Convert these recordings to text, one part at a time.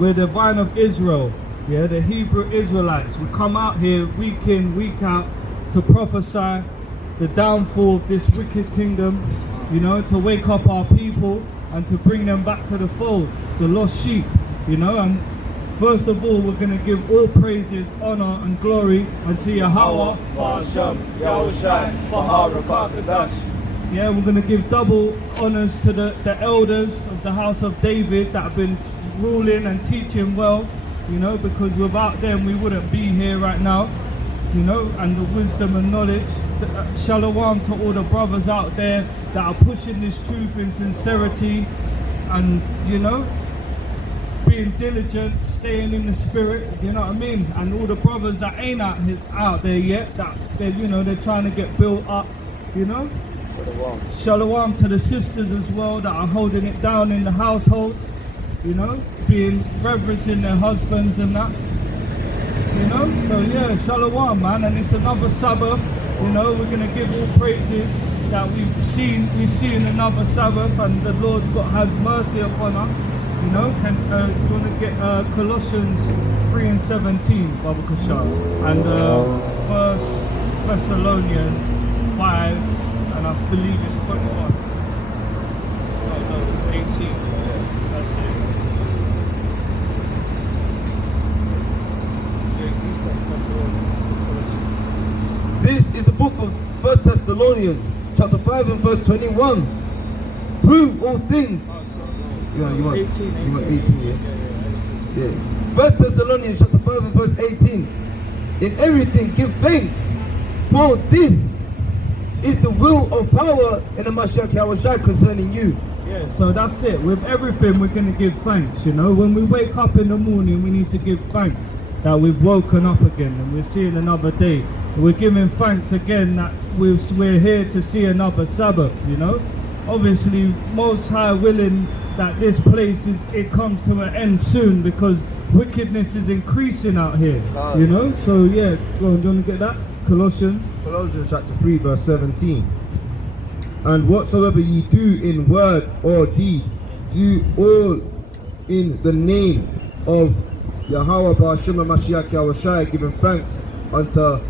We're the vine of Israel. Yeah, the Hebrew Israelites. We come out here week in, week out to prophesy the downfall of this wicked kingdom, you know, to wake up our people and to bring them back to the fold, the lost sheep, you know. And first of all, we're going to give all praises, honor and glory unto Yahweh. Yeah, we're going to give double honors to the elders of the house of David that have been ruling and teaching well, you know, because without them we wouldn't be here right now, you know, and the wisdom and knowledge. Shalom to all the brothers out there that are pushing this truth in sincerity and, you know, being diligent, staying in the spirit, you know what I mean? And all the brothers that ain't out there yet, that you know, they're trying to get built up, you know. Shalom. Shalom to the sisters as well that are holding it down in the households, you know, being reverencing their husbands and that, you know. So yeah, shalom, man. And it's another Sabbath, you know. We're gonna give all praises that we've seen another Sabbath, and the Lord's has mercy upon us, you know. And you want to get Colossians 3:17, Baba Kushal, and 1 Thessalonians 5, and I believe it's 21. No, it's 18. That's it. This is the book of 1 Thessalonians, chapter 5 and verse 21. Prove all things. You want 18, yeah? 1 Thessalonians chapter 5 and verse 18. In everything give thanks, for this is the will of power in the Mashiach Yahushua concerning you. Yeah, so that's it. With everything we're going to give thanks, you know. When we wake up in the morning, we need to give thanks that we've woken up again and we're seeing another day. We're giving thanks again that we're here to see another Sabbath, you know. Obviously, Most High willing that this place it comes to an end soon, because wickedness is increasing out here, you know. So yeah, go on, do you want to get that? Colossians chapter 3 verse 17. And whatsoever ye do in word or deed, do all in the name of Yahweh Ba'ashem Mashiach Yahushua, giving thanks unto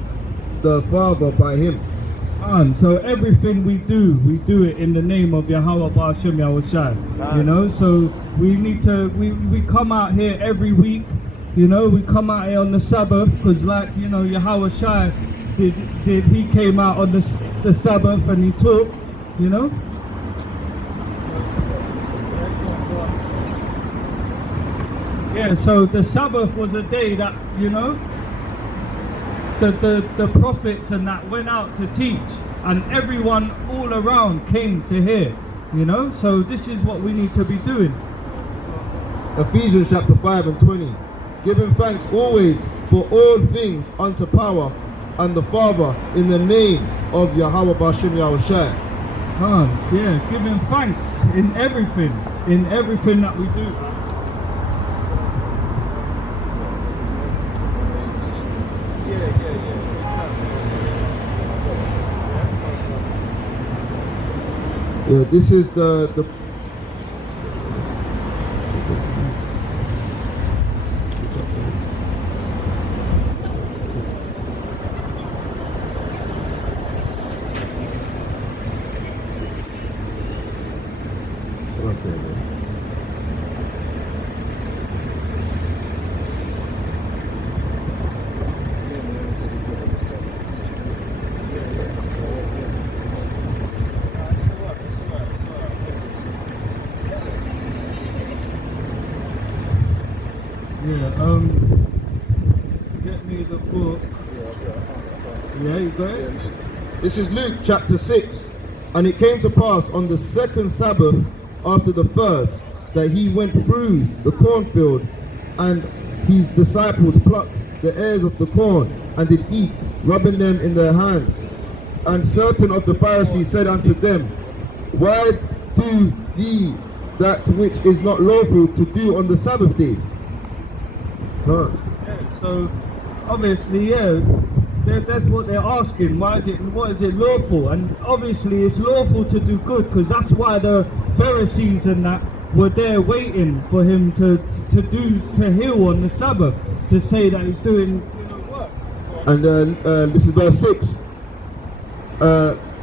the Father by him. And so everything we do it in the name of Yahweh Ba'ashem Yahushua, you know. So we need to, we come out here every week, you know. We come out here on the Sabbath, because like, you know, Yahushua he came out on the Sabbath and he taught, you know. Yeah, so the Sabbath was a day that, you know, the prophets and that went out to teach, and everyone all around came to hear, you know. So this is what we need to be doing. Ephesians chapter 5 and 20. Giving thanks always for all things unto power and the Father in the name of Yahweh Ba'ashem Yahushua. Yeah, giving thanks in everything that we do. Yeah, this is the get me the book. Yeah, you got it? This is Luke chapter 6. And it came to pass on the second Sabbath after the first, that he went through the cornfield, and his disciples plucked the ears of the corn, and did eat, rubbing them in their hands. And certain of the Pharisees said unto them, Why do ye that which is not lawful to do on the Sabbath days? Yeah, so obviously, yeah, that's what they're asking. What is it lawful? And obviously it's lawful to do good, because that's why the Pharisees and that, were there waiting for him to heal on the Sabbath, to say that he's doing work. And this is verse 6.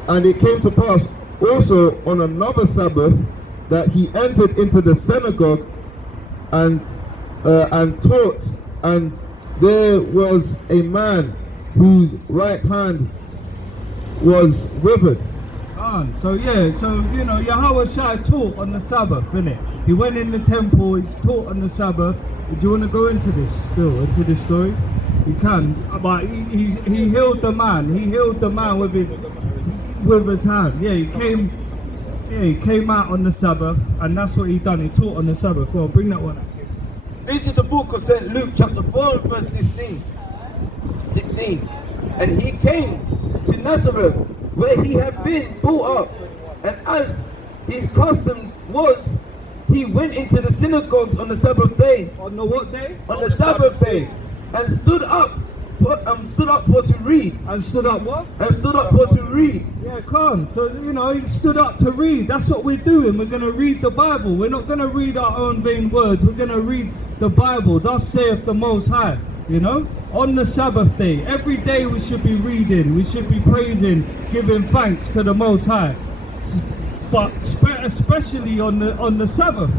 And it came to pass also on another Sabbath that he entered into the synagogue and taught, and there was a man whose right hand was withered. So Yahweh Shai taught on the Sabbath, innit? He went in the temple, he's taught on the Sabbath. Do you want to go into this story? You can, but he healed the man. He healed the man with his hand. Yeah, he came out on the Sabbath, and that's what he done. He taught on the Sabbath. Well, bring that one up. This is the book of St. Luke, chapter 4, and verse 16. And he came to Nazareth, where he had been brought up, and as his custom was, he went into the synagogues on the Sabbath day. On the what day? On the Sabbath day, and stood up for to read. And stood up what? And stood up for to read. Yeah, come. So he stood up to read. That's what we're doing. We're going to read the Bible. We're not going to read our own vain words. We're going to read the Bible. Thus saith the Most High. On the Sabbath day, every day we should be reading, we should be praising, giving thanks to the Most High, but especially on the Sabbath.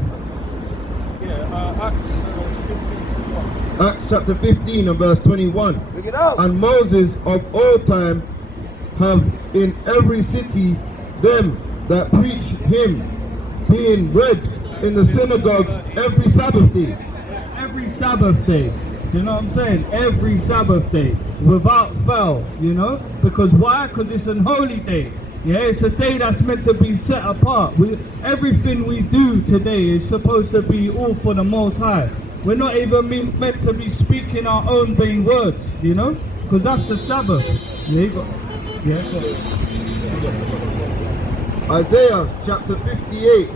Acts chapter 15 and verse 21. Look it out. And Moses of old time have in every city them that preach him, being read in the synagogues every Sabbath day. Every Sabbath day. Do you know what I'm saying? Every Sabbath day, without fail, because why? Because it's an holy day. Yeah, it's a day that's meant to be set apart. Everything we do today is supposed to be all for the Most High. We're not even meant to be speaking our own vain words, because that's the Sabbath. Isaiah chapter 58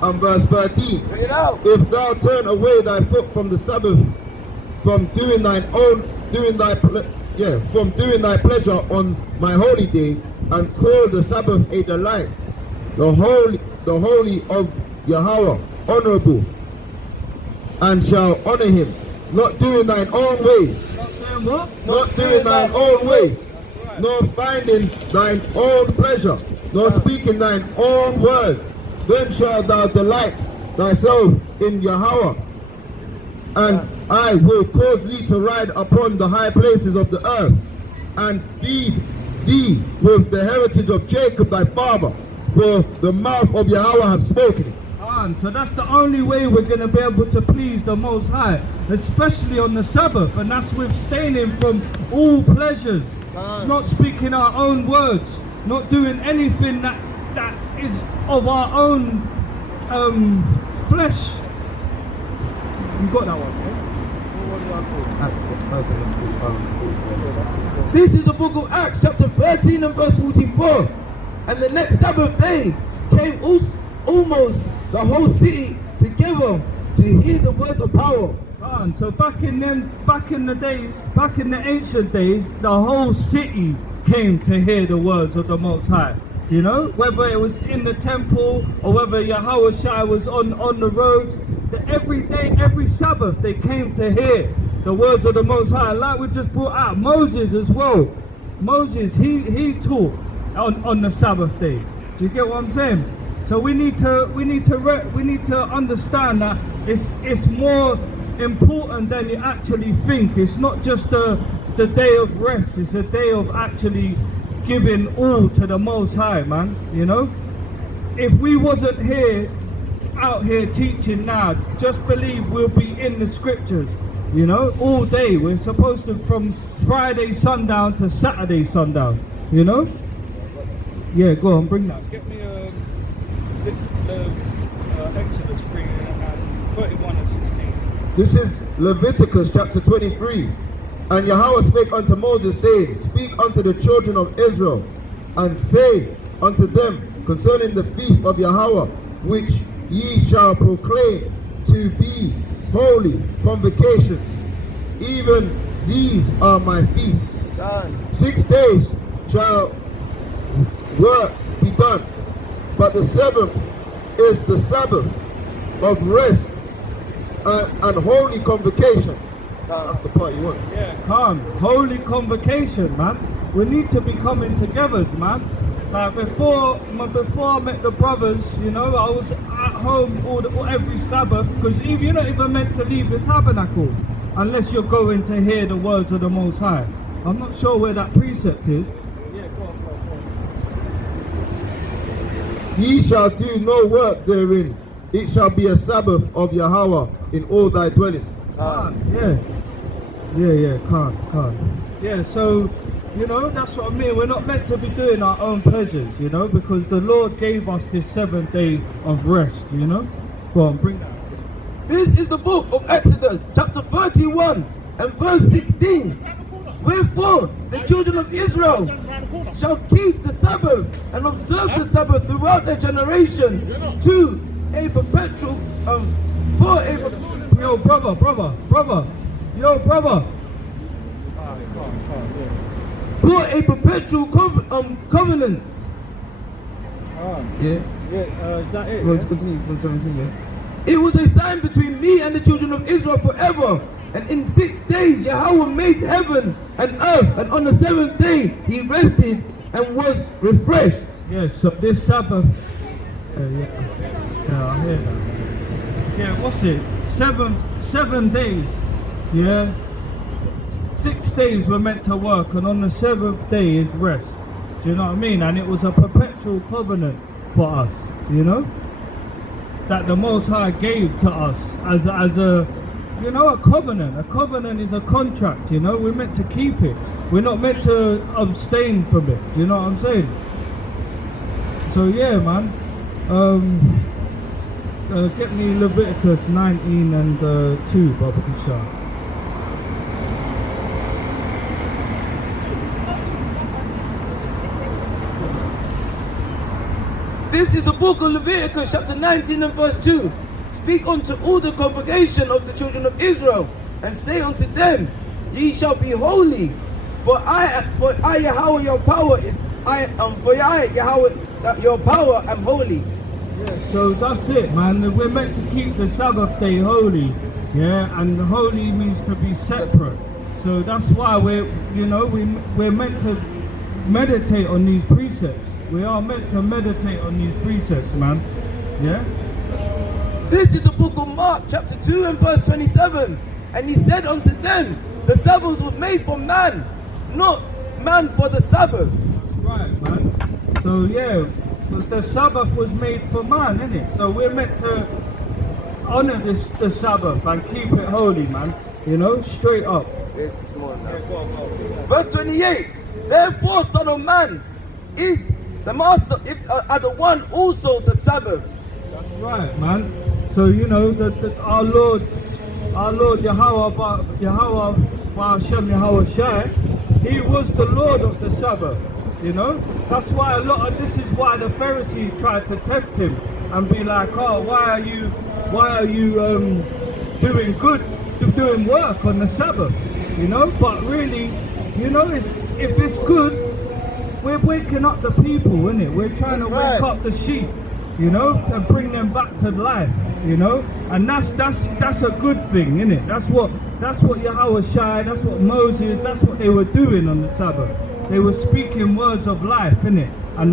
and verse 13. Bring it out. If thou turn away thy foot from the Sabbath, from doing thy pleasure on my holy day, and call the Sabbath a delight, the holy of Yahweh honorable, and shall honor him, not doing thine own ways, not doing thine own ways, nor finding thine own pleasure, nor speaking thine own words, then shalt thou delight thyself in Yahweh, and I will cause thee to ride upon the high places of the earth, and feed thee with the heritage of Jacob thy father, for the mouth of Yahweh hath spoken. So that's the only way we're going to be able to please the Most High, especially on the Sabbath, and that's abstaining from all pleasures. It's not speaking our own words, not doing anything that is of our own flesh. You got that one, right? This is the book of Acts, chapter 13 and verse 44. And the next Sabbath day came almost the whole city together to hear the words of power. So back in the ancient days, the whole city came to hear the words of the Most High. Whether it was in the temple or whether Yahweh Shai was on the roads, every day, every Sabbath, they came to hear the words of the Most High. Like we just brought out, Moses as well. Moses, he taught on the Sabbath day. Do you get what I'm saying? So we need to understand that it's more important than you actually think. It's not just the day of rest. It's a day of actually giving all to the Most High, man. If we wasn't out here teaching now, just believe we'll be in the scriptures. All day. We're supposed to, from Friday sundown to Saturday sundown. Yeah, go on, bring that. Get me Exodus 3 and 31 and 16. This is Leviticus chapter 23. And Yahweh spake unto Moses, saying, Speak unto the children of Israel, and say unto them concerning the feast of Yahweh, which ye shall proclaim to be holy convocations. Even these are my feasts. 6 days shall work be done, but the seventh is the Sabbath of rest and holy convocation. That's the part you want. Yeah, calm. Holy convocation, man. We need to be coming together, man. Like before I met the brothers, you know, I was at home every Sabbath, because you're not even meant to leave the tabernacle unless you're going to hear the words of the Most High. I'm not sure where that precept is. Yeah, go on. Ye shall do no work therein. It shall be a Sabbath of Yahweh in all thy dwellings. Calm. Yeah, so, you know, that's what I mean. We're not meant to be doing our own pleasures, you know, because the Lord gave us this 7th day of rest, you know. Go on, bring that. This is the book of Exodus, chapter 31 and verse 16. Wherefore the children of Israel shall keep the Sabbath and observe the Sabbath throughout their generation to a perpetual for a Yo, brother. Yo, brother. for a perpetual covenant. Is that it? Well, Yeah? continue from 17, yeah. It was a sign between me and the children of Israel forever. And in 6 days Yahweh made heaven and earth, and on the 7th day he rested and was refreshed. Yes, so this Sabbath. Yeah, I hear that. Yeah, what's it? 7 days. Yeah. 6 days we're meant to work, and on the 7th day is rest. Do you know what I mean? And it was a perpetual covenant for us, you know, that the Most High gave to us as a you know, a covenant. A covenant is a contract, you know. We're meant to keep it. We're not meant to abstain from it. Do you know what I'm saying? So yeah, man. Get me Leviticus 19 and 2, Baba Kishar. This is the book of Leviticus, chapter 19 and verse 2. Speak unto all the congregation of the children of Israel, and say unto them, Ye shall be holy, for I Yahweh your power is Yahweh your power am holy. Yeah, so that's it, man. We're meant to keep the Sabbath day holy, yeah, and holy means to be separate. So that's why we're meant to meditate on these precepts. We are meant to meditate on these precepts, man. Yeah. This is the book of Mark, chapter 2 and verse 27. And he said unto them, The Sabbath was made for man, not man for the Sabbath. Right, man. So yeah, the Sabbath was made for man, isn't it? So we're meant to honor the Sabbath and keep it holy, man. You know, straight up. It's more now. Yeah, go on. Verse 28. Therefore, Son of Man, is the master are the one also the Sabbath. That's right, man. So you know that our Lord Yahweh Hashem Yahweh Shai, he was the Lord of the Sabbath. You know, that's why this is why the Pharisees tried to tempt him and be like, oh, why are you doing work on the Sabbath? You know, but really, you know, if it's good, we're waking up the people, innit? We're trying to wake up the sheep, you know, to bring them back to life, you know, and that's a good thing, innit? That's what Yahweh Shai, that's what Moses, that's what they were doing on the Sabbath. They were speaking words of life, innit? And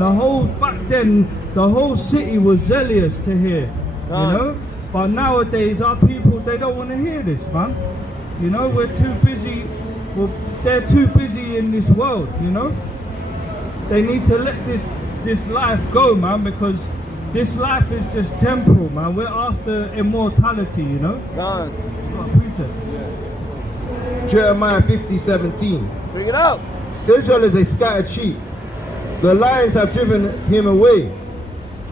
back then, the whole city was zealous to hear, you know? But nowadays, our people, they don't want to hear this, man. You know, we're too busy, they're too busy in this world, you know? They need to let this life go, man, because this life is just temporal, man. We're after immortality, you know? God. Got a precept. Jeremiah 50:17. Bring it out. Israel is a scattered sheep. The lions have driven him away.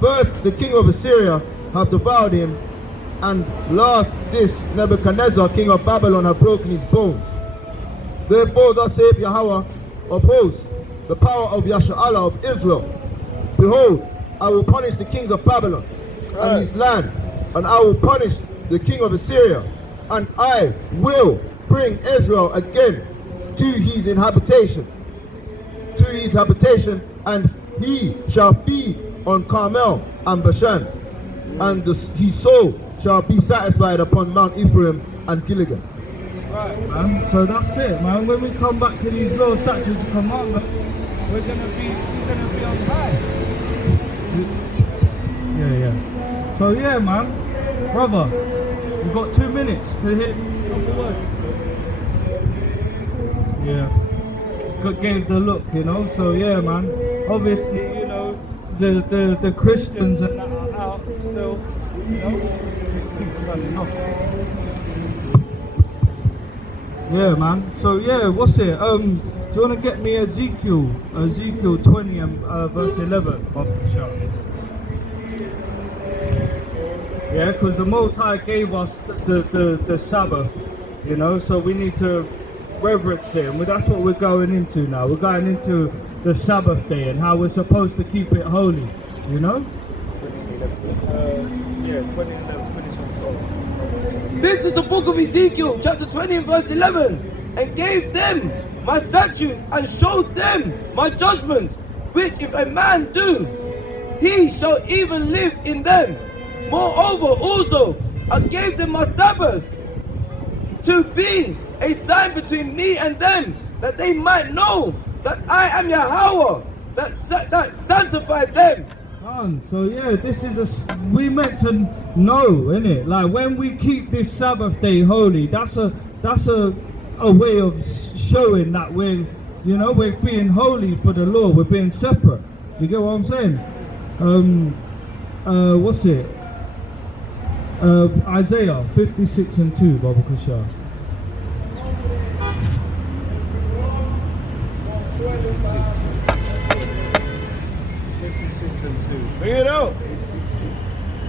First, the king of Assyria have devoured him, and last, this Nebuchadnezzar, king of Babylon, have broken his bones. Therefore, thus saith Yahweh of hosts, the power of Yasha'Allah of Israel, behold, I will punish the kings of Babylon and his land, and I will punish the king of Assyria, and I will bring Israel again to his habitation, and he shall feed on Carmel and Bashan, and his soul shall be satisfied upon Mount Ephraim and Gilgal. Right, man. So that's it, man. When we come back to these laws, statutes, and commandments, we're gonna be on high. Yeah. So yeah, man, brother, we've got 2 minutes to hit a couple words. Yeah. Gave the look, you know. So yeah, man. Obviously, you know, the Christians and that are out still, you know. Keep running off. Yeah, man. So yeah, what's it? Do you want to get me Ezekiel 20 and verse 11? Yeah, because the Most High gave us the Sabbath, you know. So we need to reverence it, and that's what we're going into now. We're going into the Sabbath day and how we're supposed to keep it holy, you know. Yeah, 2011. This is the book of Ezekiel, chapter 20 and verse 11. And gave them my statutes and showed them my judgments, which if a man do, he shall even live in them. Moreover also, I gave them my Sabbaths to be a sign between me and them, that they might know that I am Yahweh, that sanctified them. So yeah, this is we meant to know, innit? Like when we keep this Sabbath day holy, that's a way of showing that we're being holy for the Lord. We're being separate. You get what I'm saying? What's it? Isaiah 56 and 2, Baba Kushar. Bring it out.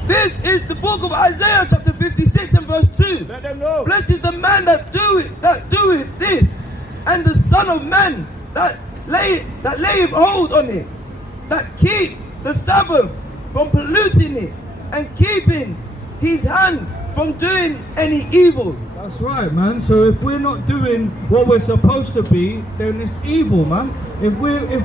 This is the book of Isaiah, chapter 56 and verse 2. Let them know. Blessed is the man that doeth this, and the Son of Man that layeth hold on it, that keep the Sabbath from polluting it, and keeping his hand from doing any evil. That's right, man. So if we're not doing what we're supposed to be, then it's evil, man. If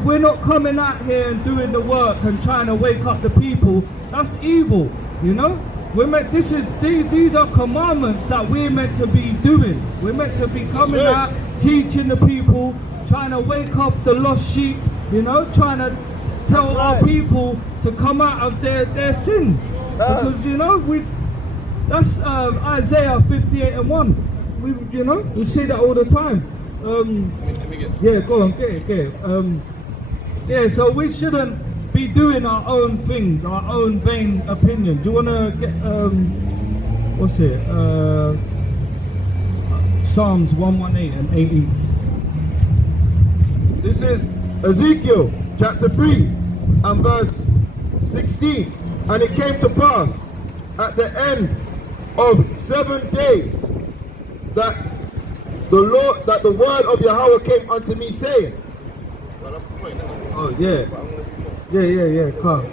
we're not coming out here and doing the work and trying to wake up the people, that's evil, you know. These are commandments that we're meant to be doing. We're meant to be coming out, teaching the people, trying to wake up the lost sheep, you know, trying to tell our people to come out of their sins. Because, you know, that's Isaiah 58 and 1. We see that all the time. Yeah, go on, get it. Yeah, so we shouldn't be doing our own things, our own vain opinion. Do you want to get, what's it? Psalms 118 and 18. This is Ezekiel chapter 3 and verse 16. And it came to pass at the end of 7 days that the word of Yahweh came unto me, saying. Well, that's the point, isn't it? Oh yeah, come.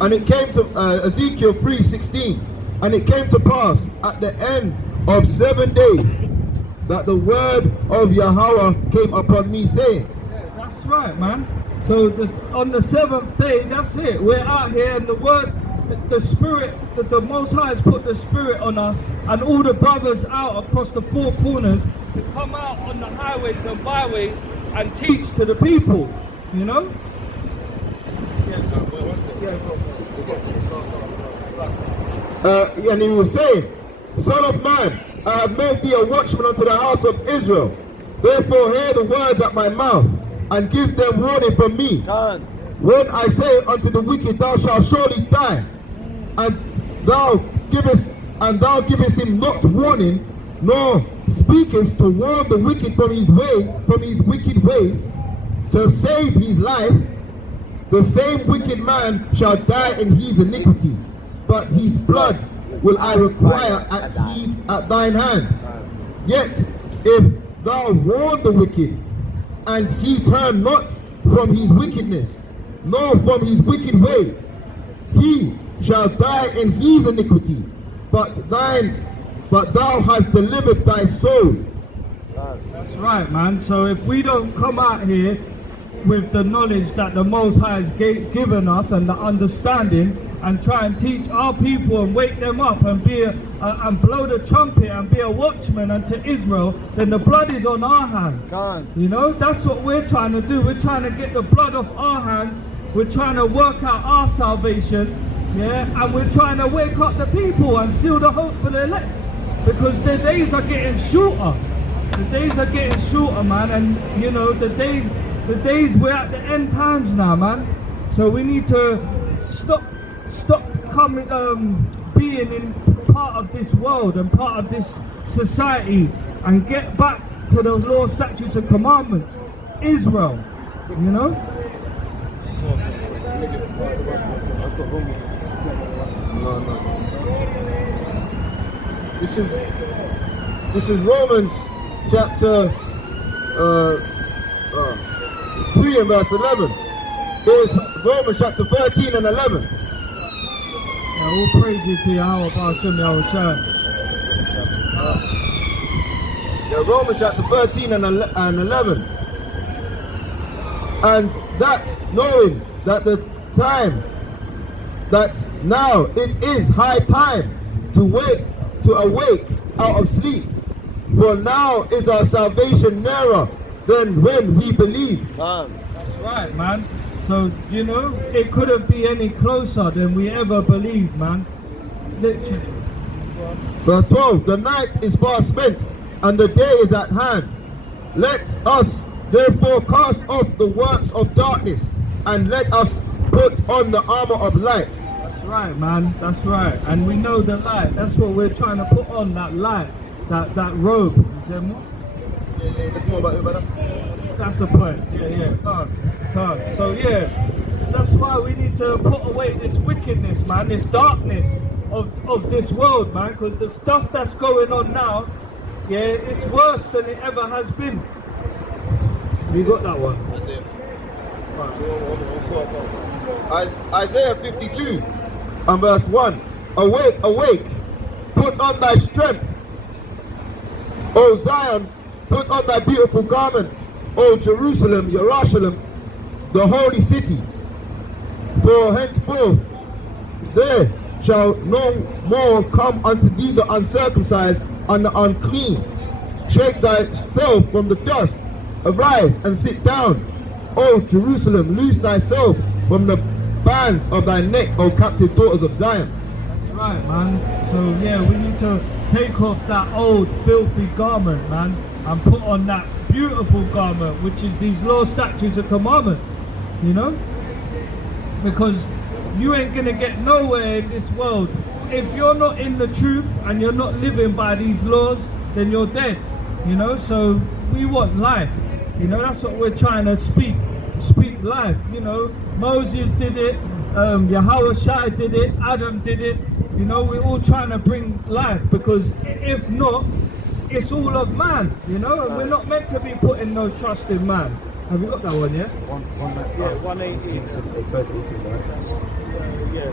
And it came to Ezekiel 3:16, and it came to pass at the end of 7 days that the word of Yahweh came upon me, saying. Yeah, that's right, man. So on the 7th day, that's it. We're out here, and the word, the Spirit, the Most High has put the Spirit on us, and all the brothers out across the 4 corners to come out on the highways and byways and teach to the people. You know. And he was saying, Son of man, I have made thee a watchman unto the house of Israel. Therefore hear the words at my mouth, and give them warning from me. When I say unto the wicked, thou shalt surely die, and thou givest him not warning, nor speakest to warn the wicked from his wicked ways, to save his life, the same wicked man shall die in his iniquity, but his blood will I require at thine hand. Yet if thou warn the wicked, and he turn not from his wickedness, nor from his wicked ways, he shall die in his iniquity, but thou hast delivered thy soul. That's right, man. So if we don't come out here with the knowledge that the Most High has given us and the understanding, and try and teach our people and wake them up and be and blow the trumpet and be a watchman unto Israel, then the blood is on our hands. You know, that's what we're trying to do. We're trying to get the blood off our hands. We're trying to work out our salvation, yeah, and we're trying to wake up the people and seal the hope for the elect, because the days are getting shorter. The days are getting shorter, man, and you know the days we're at the end times now, man. So we need to stop being in part of this world and part of this society and get back to the law, statutes and commandments. Israel, you know? This is Romans chapter 3 and verse 11. Here's Romans chapter 13 and 11. Yeah, all praises to Yahweh, Ba'ashem, Yahweh. Yeah, Romans chapter 13 and 11. And that knowing that the time, that now it is high time to awake out of sleep. For now is our salvation nearer than when we believed. That's right, man. So, you know, it couldn't be any closer than we ever believed, man. Literally. Verse 12, the night is far spent and the day is at hand. Let us therefore cast off the works of darkness and let us put on the armor of light. That's right, man. That's right. And we know the light. That's what we're trying to put on, that light, that robe. That's the point. Yeah. So yeah, that's why we need to put away this wickedness, man, this darkness of this world, man, because the stuff that's going on now, yeah, it's worse than it ever has been. You got that one? Isaiah 52 and verse 1. Awake, awake, put on thy strength. O Zion, put on thy beautiful garment. O Jerusalem, the holy city. For henceforth there shall no more come unto thee the uncircumcised and the unclean. Shake thyself from the dust, arise and sit down. O Jerusalem, loose thyself from the bands of thy neck, O captive daughters of Zion. That's right, man. So yeah, we need to take off that old filthy garment, man, and put on that beautiful garment, which is these law, statutes and commandments, you know? Because you ain't gonna get nowhere in this world if you're not in the truth and you're not living by these laws. Then you're dead, you know? So we want life, you know? That's what we're trying to speak life, you know? Moses did it, Yahweh Shai did it, Adam did it, you know? We're all trying to bring life, because if not, it's all of man, you know? And we're not meant to be putting no trust in man. Have you got that one, yeah? 118. First 18, right? Yeah.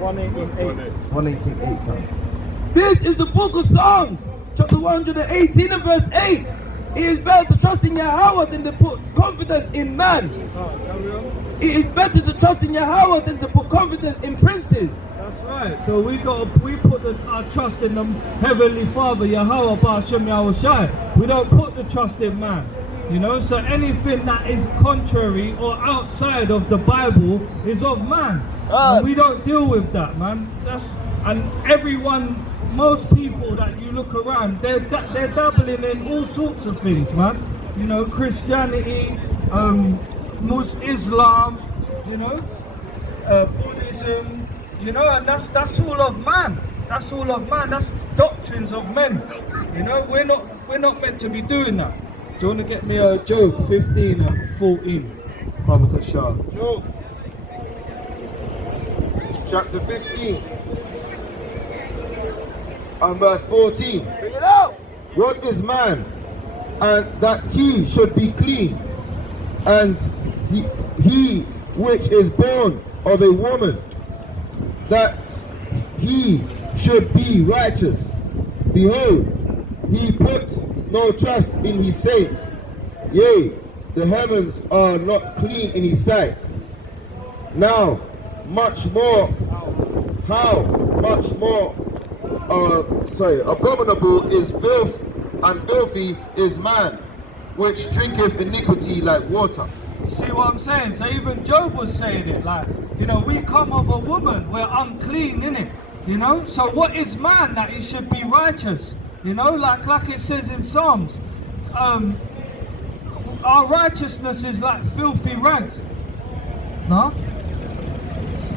118.8. This is the book of Psalms, chapter 118 and verse 8. It is better to trust in Yahweh than to put confidence in man. It is better to trust in Yahweh than to put confidence in princes. That's right. So we put our trust in the Heavenly Father, Yahweh, Ba'ashem, Yahweh Shai. We don't put the trust in man. You know, so anything that is contrary or outside of the Bible is of man. And we don't deal with that, man. Most people that you look around, they're dabbling in all sorts of things, man. You know, Christianity, Islam, you know, Buddhism, you know, and that's all of man. That's all of man. That's doctrines of men. You know, we're not meant to be doing that. Do you want to get me Job 15 and 14, Baba Kashar? Job chapter 15 and verse 14. Bring it out. What is man, and that he should be clean, and he which is born of a woman, that he should be righteous. Behold, he put no trust in his saints. Yea, the heavens are not clean in his sight. Now much more, abominable is filth, and filthy is man, which drinketh iniquity like water. See what I'm saying? So even Job was saying it, like, you know, we come of a woman, we're unclean, innit? You know, so what is man that he should be righteous? You know, like it says in Psalms, our righteousness is like filthy rags. No?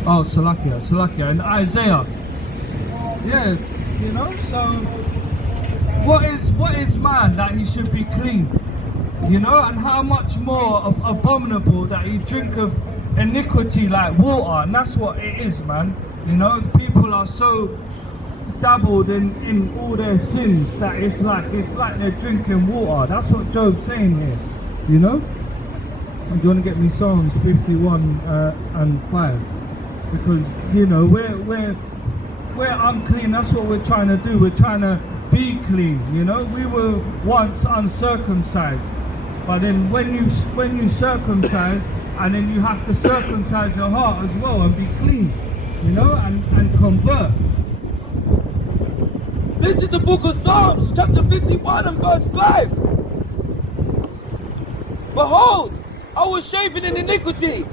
Oh, Salakia, in Isaiah. Yeah, you know, so what is man that he should be clean? You know, and how much more abominable that he drinketh iniquity like water, and that's what it is, man. You know, people are so dabbled in all their sins that it's like they're drinking water. That's what Job's saying here, you know. And do you want to get me Psalms 51 and 5? Because, you know, we're unclean. That's what we're trying to do. We're trying to be clean, you know. We were once uncircumcised, but then when you circumcise, and then you have to circumcise your heart as well and be clean, you know, and convert. This is the book of Psalms, chapter 51 and verse 5. Behold, I was shapen in iniquity,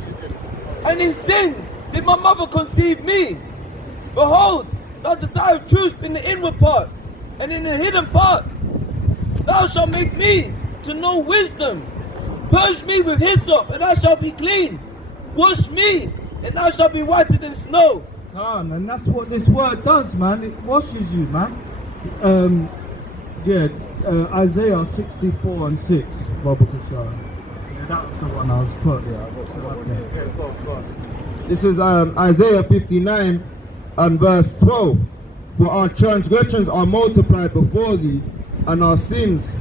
and in sin did my mother conceive me. Behold, thou desirest truth in the inward part, and in the hidden part. Thou shalt make me to know wisdom. Purge me with hyssop, and I shall be clean. Wash me, and I shall be whiter than snow. And that's what this word does, man. It washes you, man. Isaiah 64 and 6. Bible to show. Yeah, that was the one I was put. This is Isaiah 59 and verse 12. For our transgressions are multiplied before thee, and our sins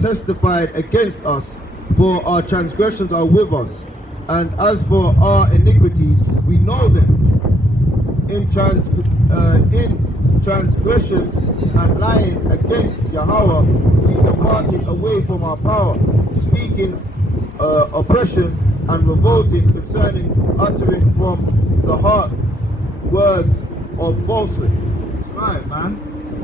testified against us. For our transgressions are with us, and as for our iniquities, we know them. In transgressions and lying against Yahweh, we departed away from our power, speaking oppression and revolting concerning uttering from the heart words of falsehood. Right, man.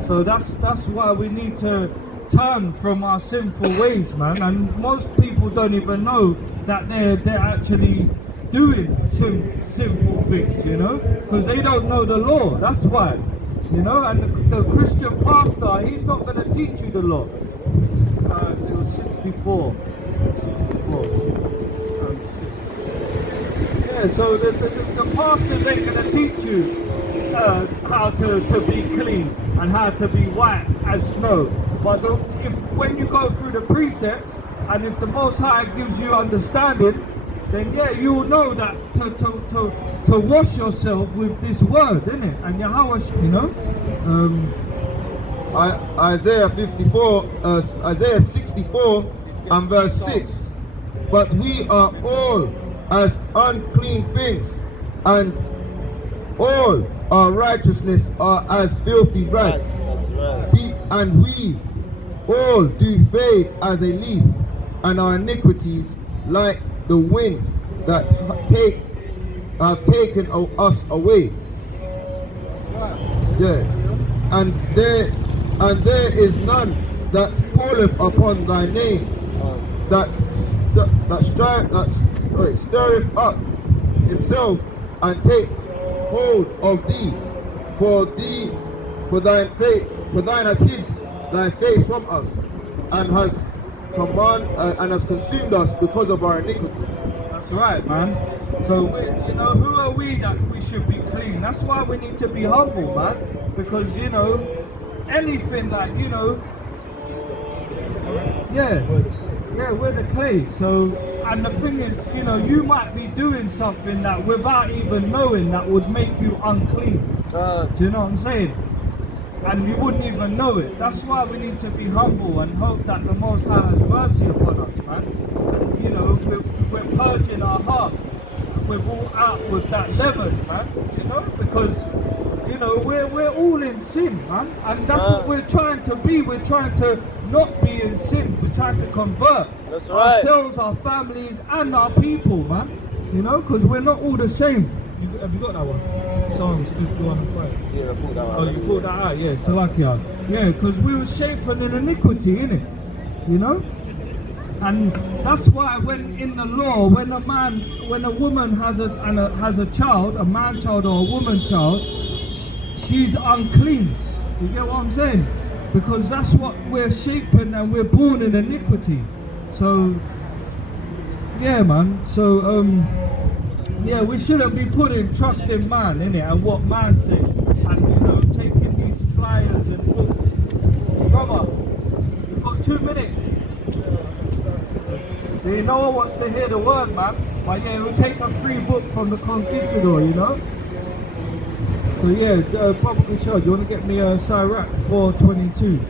So that's why we need to turn from our sinful ways, man. And most people don't even know that they're actually doing sinful things, you know, because they don't know the law. That's why, you know. And the Christian pastor, he's not going to teach you the law. It was 64. Yeah, so the pastors ain't going to teach you how to be clean and how to be white as snow. But when you go through the precepts, and if the Most High gives you understanding, then yeah, you will know that to wash yourself with this word, innit? And Yahweh, you know. Isaiah 64 and verse 6. But we are all as unclean things, and all our righteousness are as filthy rags. And we all do fade as a leaf, and our iniquities like the wind that have taken us away. Yeah. And there is none that calleth upon thy name, that stirreth up himself and take hold of thee, for thine has hid thy face from us, and has consumed us because of our iniquity. That's right, man. So you know, who are we that we should be clean? That's why we need to be humble, man. Because you know, anything like, you know, yeah, we're the clay. So, and the thing is, you know, you might be doing something that without even knowing that would make you unclean. Do you know what I'm saying? And you wouldn't even know it. That's why we need to be humble and hope that the Most High has mercy upon us, man. And, you know, we're purging our heart. We're all out with that leaven, man. You know, because you know we're all in sin, man. And that's what we're trying to be. We're trying to not be in sin. We're trying to convert ourselves, our families, and our people, man. You know, because we're not all the same. Have you got that one? Psalms 51 and 5. Yeah, I pulled that one. Oh, you pulled that out, yeah, Salakia. Yeah, because we were shapen in iniquity, innit? You know? And that's why when in the law, when a woman has a child, a man child or a woman child, she's unclean. You get what I'm saying? Because that's what we're shapen and we're born in iniquity. So, yeah, man. So, yeah, we shouldn't be putting trust in man, innit, and what man says, and taking these flyers and books. Brother, you've got 2 minutes. No one wants to hear the word, man. But yeah, we'll take a free book from the Conquistador, So yeah, probably sure. You want to get me a Sirach 422?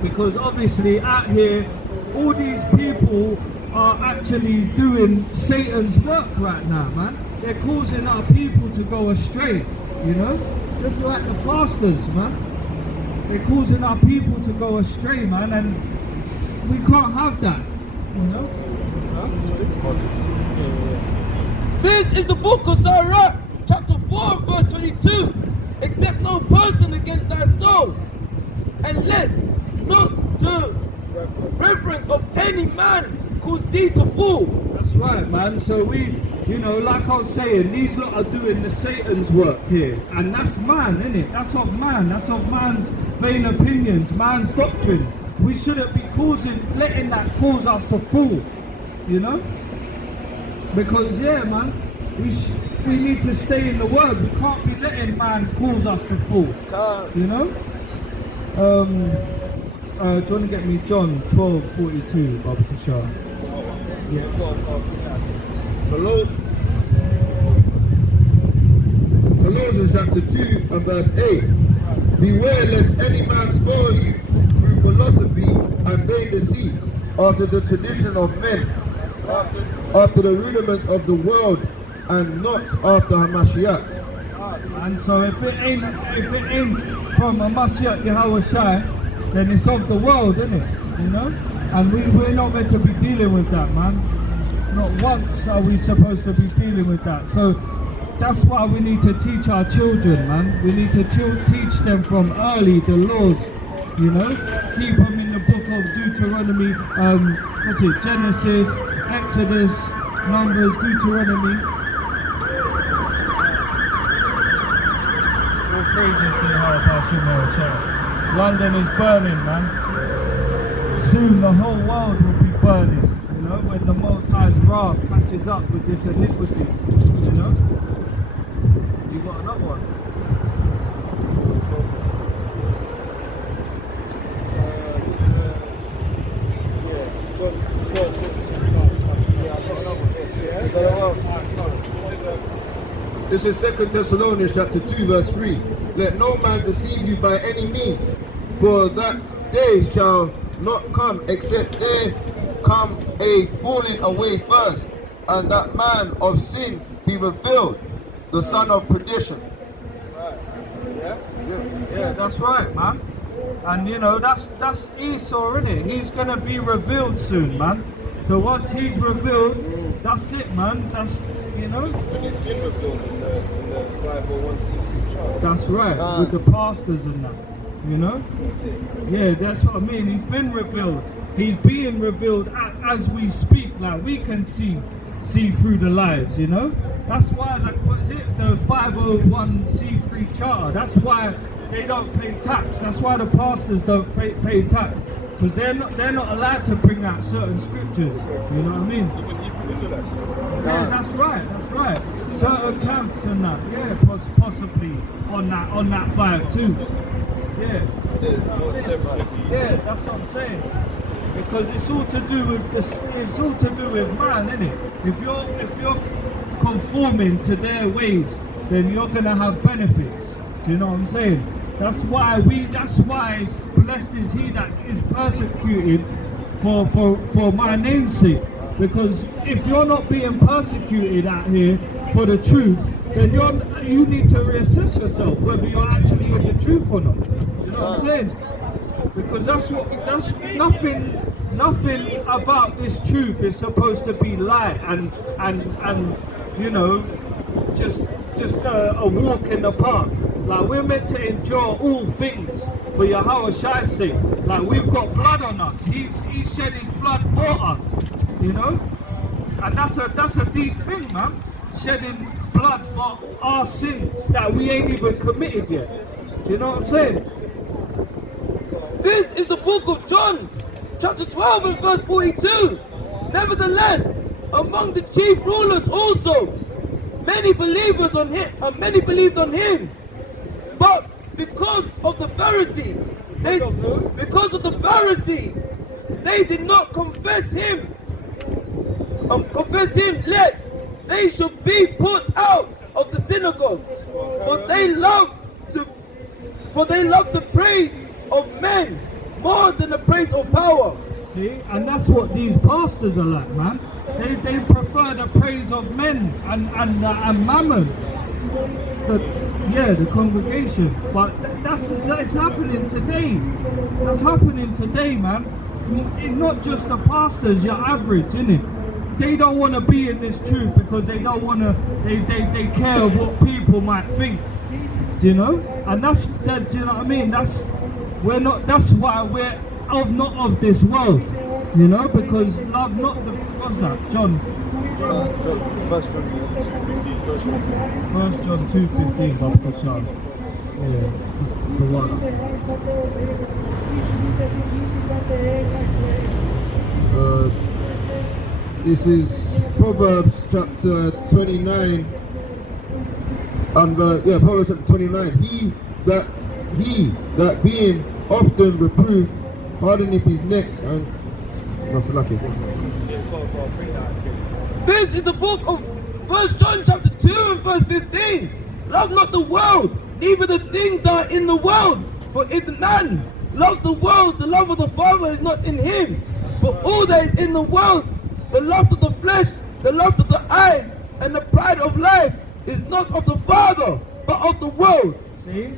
Because obviously out here, all these people are actually doing Satan's work right now, man. They're causing our people to go astray, Just like the pastors, man. They're causing our people to go astray, man, and we can't have that, This is the book of Sirach, chapter 4, verse 22. Accept no person against thy soul, and let not the reverence of any man cause thee to fall. That's right, man. So we, like I was saying, these lot are doing the Satan's work here. And that's man, innit? That's of man. That's of man's vain opinions, man's doctrine. We shouldn't be letting that cause us to fall, Because, yeah, man, we need to stay in the word. We can't be letting man cause us to fall, Do you want to get me John 12:42, Baba Kishar? Yeah. Colossians chapter 2 and verse 8. Beware lest any man spoil you through philosophy and vain deceit, after the tradition of men, after the rudiments of the world, and not after Hamashiach. And so if it ain't from Hamashiach Yahweh Shai, then it's of the world, isn't it? And we're not meant to be dealing with that, man. Not once are we supposed to be dealing with that. So that's why we need to teach our children, man. We need to teach them from early the laws, Keep them in the book of Deuteronomy, Genesis, Exodus, Numbers, Deuteronomy. All praises to Yahweh. London is burning, man. Soon the whole world will be burning, when the Most High's wrath catches up with this iniquity, You got another one? John 12, yeah, I got another one. This is 2 Thessalonians chapter 2 verse 3. Let no man deceive you by any means, for that day shall not come except there come a falling away first, and that man of sin be revealed, the son of perdition. Yeah, that's right, man. And that's Esau, innit? He's gonna be revealed soon, man. So once he's revealed, that's it, man. That's And he's been revealed in the 501c3 chart. That's right, with the pastors and that, That's it. Yeah, that's what I mean. He's been revealed. He's being revealed as we speak. Like we can see through the lies, That's why, what is it? The 501c3 charter. That's why they don't pay tax. That's why the pastors don't pay tax. Because they're not allowed to bring out certain scriptures. You know what I mean? Yeah, that's right. Certain camps and that. Yeah, possibly on that 5 too. Yeah. Yeah, that's what I'm saying. Because it's all to do with man, isn't it? If you're conforming to their ways, then you're gonna have benefits. Do you know what I'm saying? That's why it's blessed is he that is persecuted for my name's sake. Because if you're not being persecuted out here for the truth, then you need to reassess yourself whether you're actually in the truth or not. You know what I'm saying? Because that's nothing about this truth is supposed to be light and just a walk in the park. Like, we're meant to endure all things for Yahweh Shai's sake. Like, we've got blood on us. He's shed his blood for us, you know? And that's a deep thing, man. Shedding blood for our sins that we ain't even committed yet. Do you know what I'm saying? This is the book of John, chapter 12 and verse 42. Nevertheless, among the chief rulers also, many believed on him. But because of the Pharisees, they did not confess him lest they should be put out of the synagogue. For they love the praise of men more than the praise of power. See, and that's what these pastors are like, man. They prefer the praise of men and mammon. The congregation. But that's happening today. That's happening today, man. It's not just the pastors, you're average, innit? They don't want to be in this truth because they don't want to, they care of what people might think, you know? And do you know what I mean? That's why we're not of this world, you know? Because love not the, what's that, John? 1 John 2:15. 1 John 2:15, Papa Charles. Yeah, the one. This is Proverbs chapter 29, and Proverbs chapter 29. He that being often reproved, hardeneth his neck, and that's lucky. This is the book of 1 John chapter 2 and verse 15. Love not the world, neither the things that are in the world. For if the man love the world, the love of the Father is not in him. For all that is in the world, the lust of the flesh, the lust of the eyes, and the pride of life is not of the Father, but of the world. See?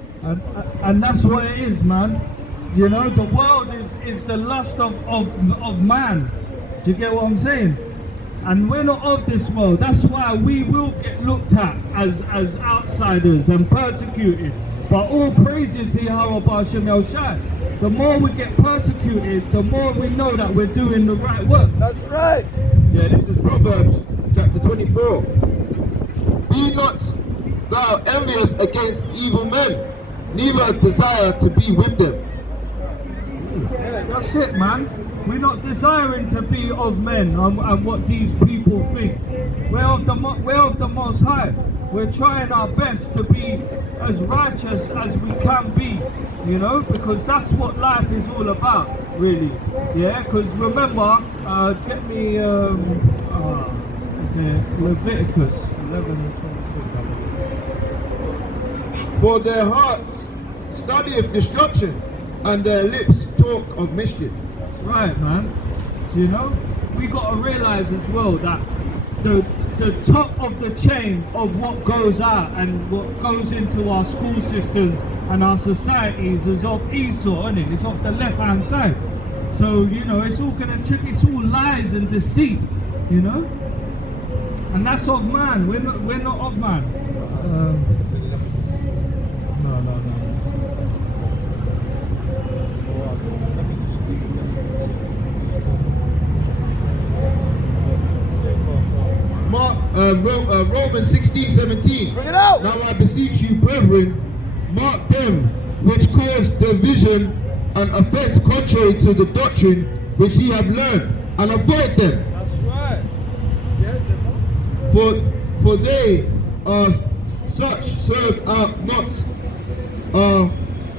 And that's what it is, man. You know, the world is the lust of man. Do you get what I'm saying? And we're not of this world. That's why we will get looked at as outsiders and persecuted. But all praises to Yahweh B'Shem El Shai. The more we get persecuted, the more we know that we're doing the right work. That's right. Yeah, this is Proverbs chapter 24. Be not thou envious against evil men, neither desire to be with them. Yeah, that's it, man. We're not desiring to be of men and what these people think. We're of the Most High. We're trying our best to be as righteous as we can be, you know, because that's what life is all about, really. Yeah, because remember, get me Leviticus 11 and 26. For their hearts studieth destruction, and their lips talk of mischief. Right, man. You know, we got to realize as well that the top of the chain of what goes out and what goes into our school systems and our societies is of Esau, isn't it? It's off the left-hand side. So, you know, it's all it's all lies and deceit, you know? And that's of man. We're not of man. No. Romans 16:17. Bring it out. Now I beseech you, brethren, mark them which cause division and offense contrary to the doctrine which ye have learned, and avoid them. That's right. Yeah, For they are such serve out not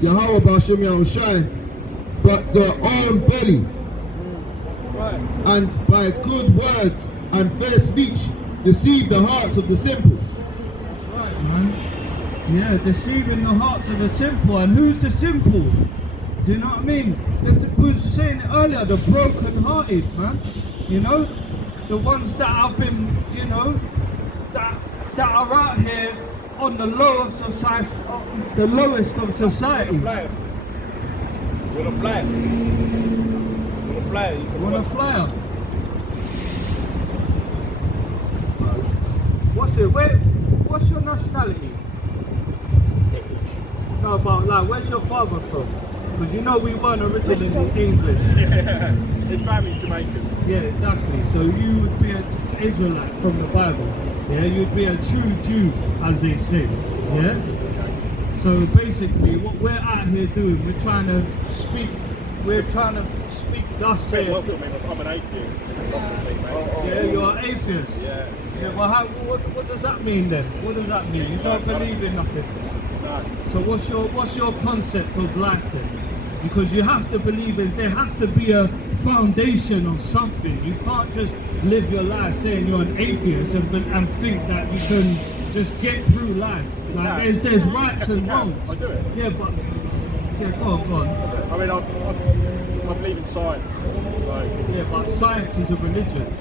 Yahweh B'Shem Yahushai, but their own belly, right. and by good words and fair speech deceive the hearts of the simple. Right, man. Yeah, deceiving the hearts of the simple. And who's the simple? Do you know what I mean? We was saying it earlier, the broken-hearted, man. You know, the ones that have been, you know, that are out here on the low of society, the lowest of society. With a flag. Want a flyer? What's it? Where what's your nationality? No, but like, where's your father from? Because you know we weren't originally English. Yeah, his family's Jamaican. Yeah, exactly. So you would be an Israelite from the Bible. Yeah, you'd be a true Jew, as they say. Yeah. So basically, what we're out here doing, we're trying to speak thus Wait, saith. what's it mean? I'm an atheist. It's philosophy, mate. Yeah, you're an atheist. Yeah. Yeah, well, what does that mean then? What does that mean? You don't believe in nothing. No. So what's your concept of life then? Because you have to believe in, there has to be a foundation of something. You can't just live your life saying you're an atheist and think that you can just get through life. Like there's rights and wrongs. I do it. Yeah, but go on. I mean, I believe in science. So. Yeah, but science is a religion.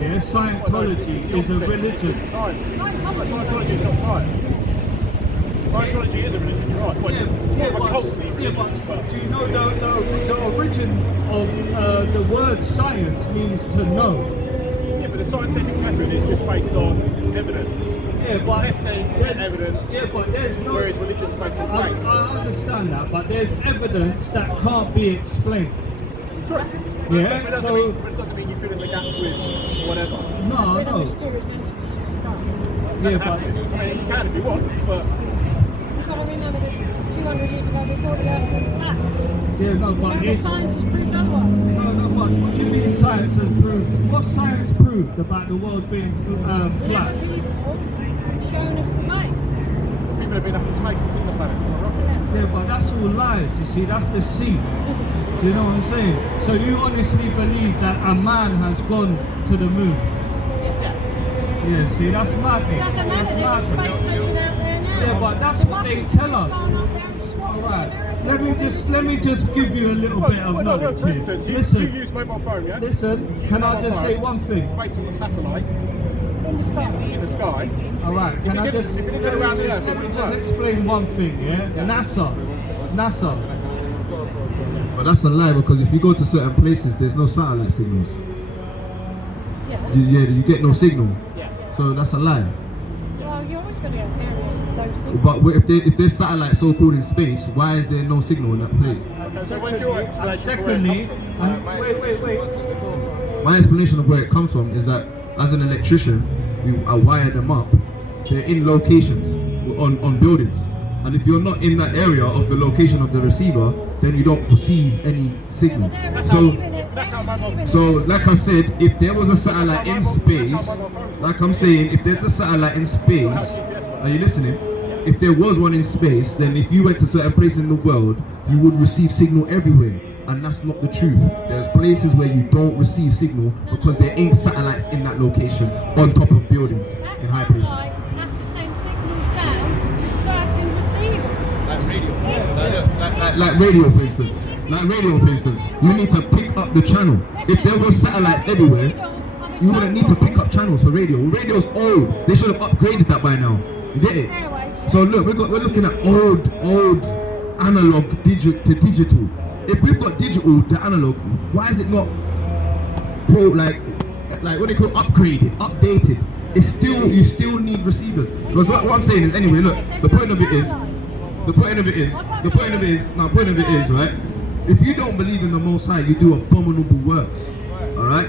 Yeah, Scientology is a religion. Science. Scientology is not science. Scientology is a religion, you're right. Well, it's more of a cult than a religion. But do you know the origin of the word science means to know? Yeah, but the scientific method is just based on evidence. Yeah, but testing to get evidence. Yeah, but there's no. Whereas religion's based on faith. I understand that, but there's evidence that can't be explained. True. Yeah, But it doesn't mean you fill in the gaps with whatever. No. With a mysterious entity in the sky. Yeah, but I mean, you can if you want, but Well, I mean, 200 years ago they thought the earth was flat. yeah, no, but Remember, it's science has proved otherwise. no, but what do you mean science has proved? What science proved about the world being flat? People have shown us the way. people have been up in space and seen the planet from a rocket. Yeah, but that's all lies, you see, that's deceit. Do you know what I'm saying? So you honestly believe that a man has gone to the moon? Yeah, see, that's madness. Doesn't matter, there's a space station out there now. Yeah, but that's The what they Russians tell just us. gone up there and swapped Alright, America. let me just give you a little bit of no, knowledge for here. instance, you Listen, use mobile phone, yeah? listen, Use can I mobile just say phone. one thing? It's based on a satellite In the sky. in the sky. Alright, can I did it- just, if it did let go around me the just, Earth, let it me would just work. explain one thing, yeah? NASA. But that's a lie, because if you go to certain places, there's no satellite signals. Yeah. You get no signal. Yeah. So that's a lie. Well, you're always going to get areas with those things. But if there's satellites so-called in space, why is there no signal in that place? Okay, so where's your And explanation for where it secondly, comes from? wait. My explanation of where it comes from is that as an electrician, I wire them up. They're in locations on buildings, and if you're not in that area of the location of the receiver, then you don't receive any signal. So like I said, if there was a satellite in space, like I'm saying, if there's a satellite in space, are you listening? If there was one in space, then if you went to certain places in the world, you would receive signal everywhere. And that's not the truth. There's places where you don't receive signal because there ain't satellites in that location on top of buildings in high places. That satellite has to send signals down to certain receivers. Like radio. Like radio, for instance. Like radio, for instance. You need to pick up the channel. If there was satellites everywhere, you wouldn't need to pick up channels for radio. Radio's old. They should have upgraded that by now. You get it? So look, we're looking at old analog to digital. If we've got digital to analog, why is it not like what they call upgraded, updated? It's still, you still need receivers. Because what I'm saying is, anyway, look, the point of it is, right? If you don't believe in the Most High, you do abominable works. Alright?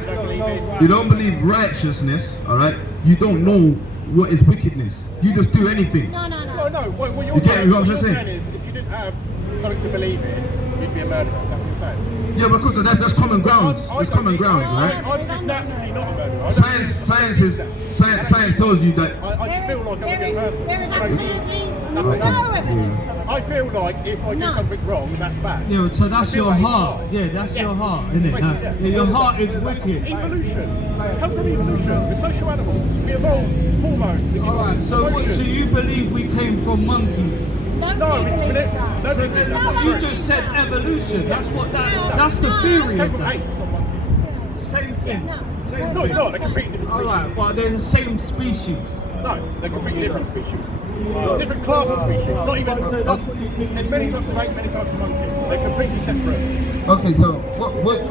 You don't believe righteousness, alright? You don't know what is wickedness. You just do anything. No. No, what you're You get saying, what I'm what you're saying? saying is if you didn't have something to believe in, you'd be a murderer. Is that what you're saying? Yeah, because that's common grounds. That's common grounds, right? I'm just naturally not a murderer. I don't Science tells you that. I just feel like I'm a good person. There is absolutely Nothing. no evidence. I feel like if I do something wrong, that's bad. Yeah, so that's I feel your like heart. inside. Yeah, that's your heart, It's isn't it? basically, Yeah, your heart is wicked. Evolution. Come from evolution. We're social animals. We evolved hormones. Alright, so you believe we came from monkeys? No, You just said evolution. That's the theory Came of from that. apes, not monkeys. Same thing. No, it's not. They're completely different species. Alright, but they're the same species. No, they're completely different species. Different class of species. Not even. So that's what you think. There's many types of ape, many types of monkey. They're completely separate. Okay, so what?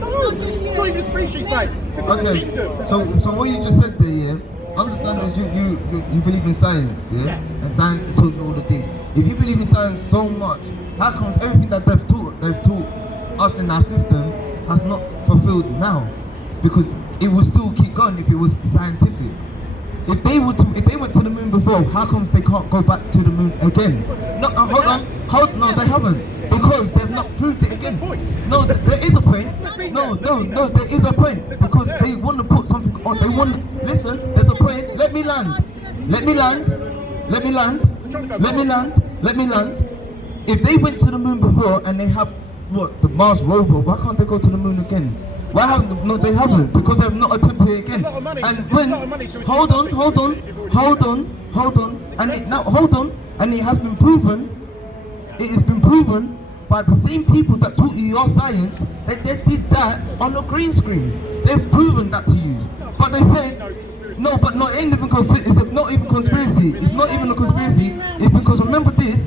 No, it's not even a species, mate. It's a different Okay, kingdom. so what you just said there, yeah, understand this. You believe in science, yeah? And science is tells you all the things. If you believe in science so much, how comes everything that they've taught us in our system has not fulfilled now? Because it will still keep going if it was scientific. If they went to the moon before, how comes they can't go back to the moon again? No, no, they haven't, because they've not proved it again. No, there is a point. No, there is a point, because they want to put something on. They want. Listen, there's a point. Let me land. If they went to the moon before and they have what, the Mars rover, why can't they go to the moon again? Why haven't? No, they haven't, because they've not attempted it again. And when, hold on, and it has been proven. It has been proven by the same people that taught you your science that they did that on a green screen. They've proven that to you, but they say no, but not even it's not even conspiracy. It's not even a conspiracy. It's because remember this.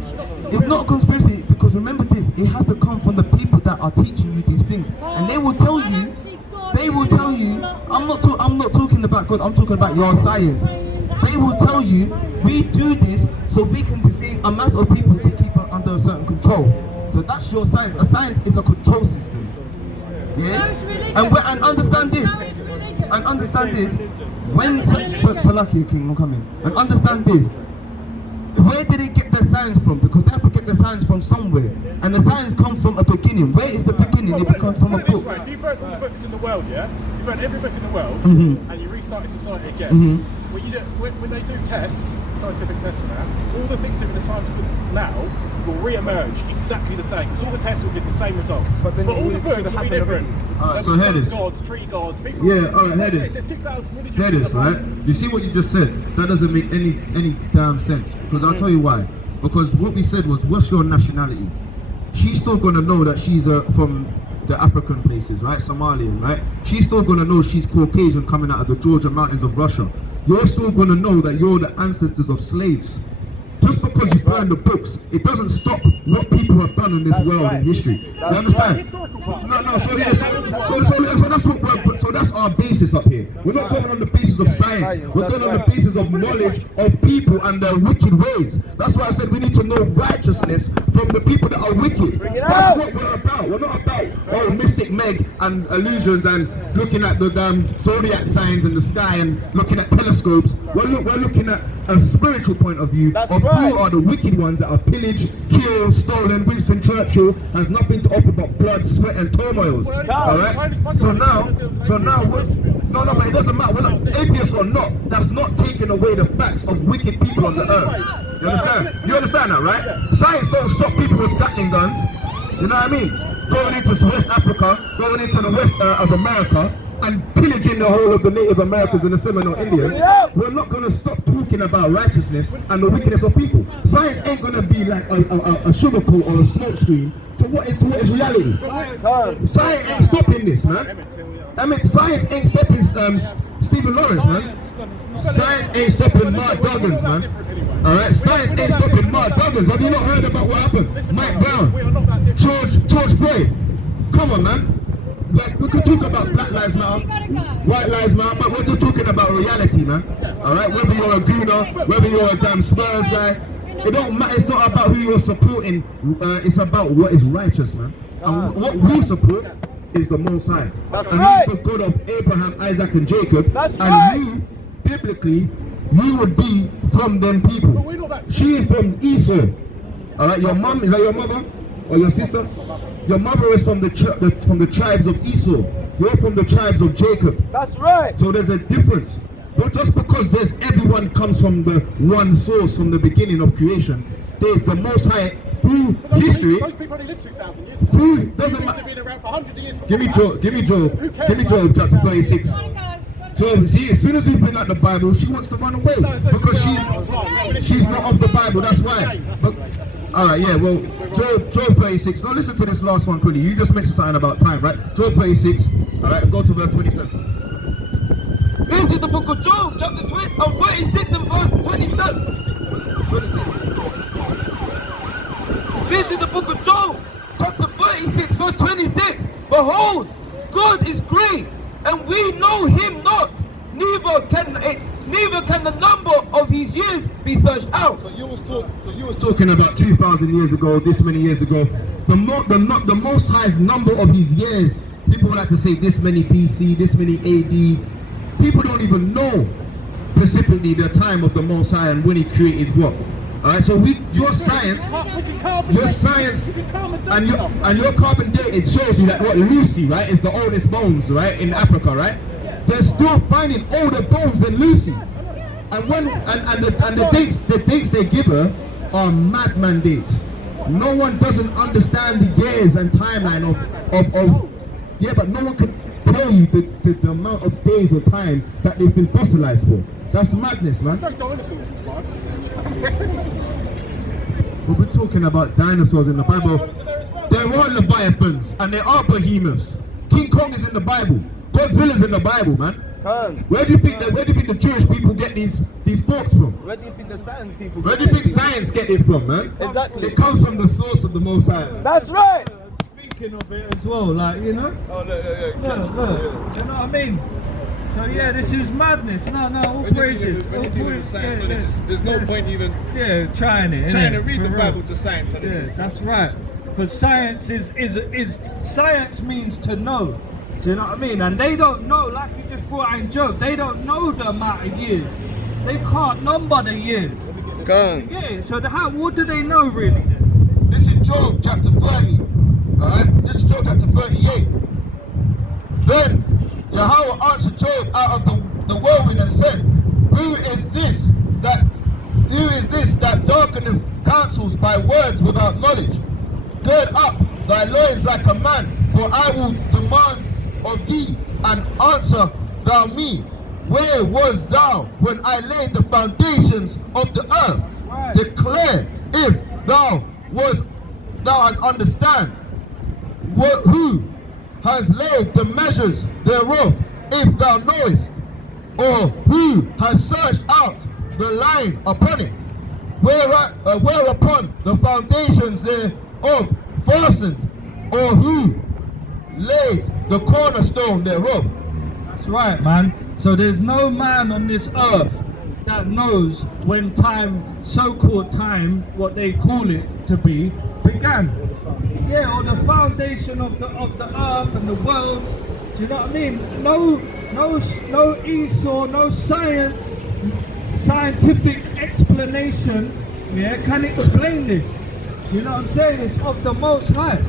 It's not a conspiracy, because remember this. It has to come from the people that are teaching you these things, and they will tell you. They will tell you. I'm not talking about God. I'm talking about your science. They will tell you we do this so we can deceive a mass of people to keep it under a certain control. So that's your science. A science is a control system. Yeah. And understand this. And understand this. When Salaki King will come in. And understand this. Where did they get their science from? Because they have to get their science from somewhere. And the science comes from a beginning. Where is the beginning? It comes from a book. If you burn all the books in the world, yeah? You've read every book in the world, and you restarted society again. When they do tests, scientific tests and that, all the things that are in the science book now will re-emerge exactly the same. Because all the tests will give the same results. But all the books will be different. Alright, so hear this. Gods, tree gods, people. Yeah, alright, hear this. Hear this, right? You see what you just said? That doesn't make any damn sense. Because I'll tell you why. Because what we said was, what's your nationality? She's still gonna know that she's from the African places, right? Somalian, right? She's still gonna know she's Caucasian coming out of the Georgia mountains of Russia. You're still gonna know that you're the ancestors of slaves. Just because you burn the books, it doesn't stop what people have done in this world in history. You understand? So that's our basis up here. We're not going on the basis of science. We're going on the basis of knowledge of people and their wicked ways. That's why I said we need to know righteousness from the people that are wicked. That's what we're about. We're not about Mystic Meg and illusions and looking at the zodiac signs in the sky and looking at telescopes. We're looking at a spiritual point of view of who are the wicked ones that are pillaged, killed, stolen. Winston Churchill has nothing to offer but blood, sweat and turmoils. Alright? So now, no, but it doesn't matter. We're not atheists or not. That's not taking away the facts of wicked people on the earth. You understand? You understand that, right? Science don't stop people with Gatling guns. You know what I mean? Going into West Africa, going into the west of America, and pillaging the whole of the Native Americans and the Seminole Indians. We're not going to stop talking about righteousness and the wickedness of people. Science ain't going to be like a sugar coat or a smoke screen to what is reality. Science ain't stopping this, man. I mean, science ain't stopping Stephen Lawrence, man. Science ain't stopping Mark Duggins, man. Alright, science ain't stopping Mark Duggins. Have you not heard about what happened? Mike Brown, George Floyd. Come on, man. Like, we could talk about Black Lives Matter, White Lives Matter, but we're just talking about reality, man. Alright, whether you're a Gooner, whether you're a damn Spurs guy, it don't matter. It's not about who you're supporting. It's about what is righteous, man. And what we support is the Most High. And he's the God of Abraham, Isaac, and Jacob. And you, biblically, you would be from them people. She is from Esau. Alright, your mom, is that your mother? Or your sister? Your mother is from the tribes of Esau. You're from the tribes of Jacob. That's right. So there's a difference. But just because everyone comes from the one source from the beginning of creation, the Most High through history. Those people only lived 2,000 years. Through doesn't matter. Been around for hundreds of years. Give me Job chapter 36. So see, as soon as we bring out the Bible, she wants to run away because she's not of the Bible. That's why. All right, yeah. Well, Job 36. Now listen to this last one quickly. You just mentioned something about time, right? Job 36. All right, go to verse 27. This is the book of Job, chapter 36 and verse 27. This is the book of Job, chapter 36, verse 26. Behold, God is great, and we know him not, neither neither can the number of his years be searched out. So you was talking about 2,000 years ago, this many years ago. The Most High's number of his years. People like to say this many BC, this many AD. People don't even know specifically the time of the Most High and when he created what. Alright, so your science and your carbon dating shows you that what Lucy, right, is the oldest bones, right, in Africa, right? They're still finding older bones than Lucy. And the dates they give her are madman dates. No one doesn't understand the years and timeline of yeah, but no one can tell you the amount of days or time that they've been fossilized for. That's madness, man. There's no dinosaurs in the Bible. But we're talking about dinosaurs in the Bible. There are leviathans and there are behemoths. King Kong is in the Bible. Godzilla's in the Bible, man. Where do you think the Jewish people get these forks from? Where do you think the science people Where do you think science get it from, man? Exactly. It comes from the source of the Most High. That's right. Speaking of it as well, like, you know? Oh, look. Look, you know what I mean? So yeah, this is madness. No, all praises. When you're dealing with science, there's no point even trying it. trying innit? to read For the real. Bible to science. Yeah, that's right. Because science is science means to know. Do you know what I mean? And they don't know, like you just brought out in joke, they don't know the amount of years. They can't number the years. Yeah, so what do they know really then? This is Job chapter 30. Alright? This is Job chapter 38. Then Yahweh answered Job out of the whirlwind and said, Who is this that darkeneth counsels by words without knowledge? Gird up thy loins like a man, for I will demand of thee, and answer thou me. Where was thou when I laid the foundations of the earth? Right. Declare if thou hast understand. Who has laid the measures thereof, if thou knowest? Or who has searched out the line upon it? Whereupon the foundations thereof fastened, or who laid the cornerstone thereof? That's right, man. So there's no man on this earth that knows when time, so-called time, what they call it to be, began. Yeah, or the foundation of the earth and the world. Do you know what I mean? No Esau, no scientific explanation, yeah, can explain this. You know what I'm saying? It's of the Most High.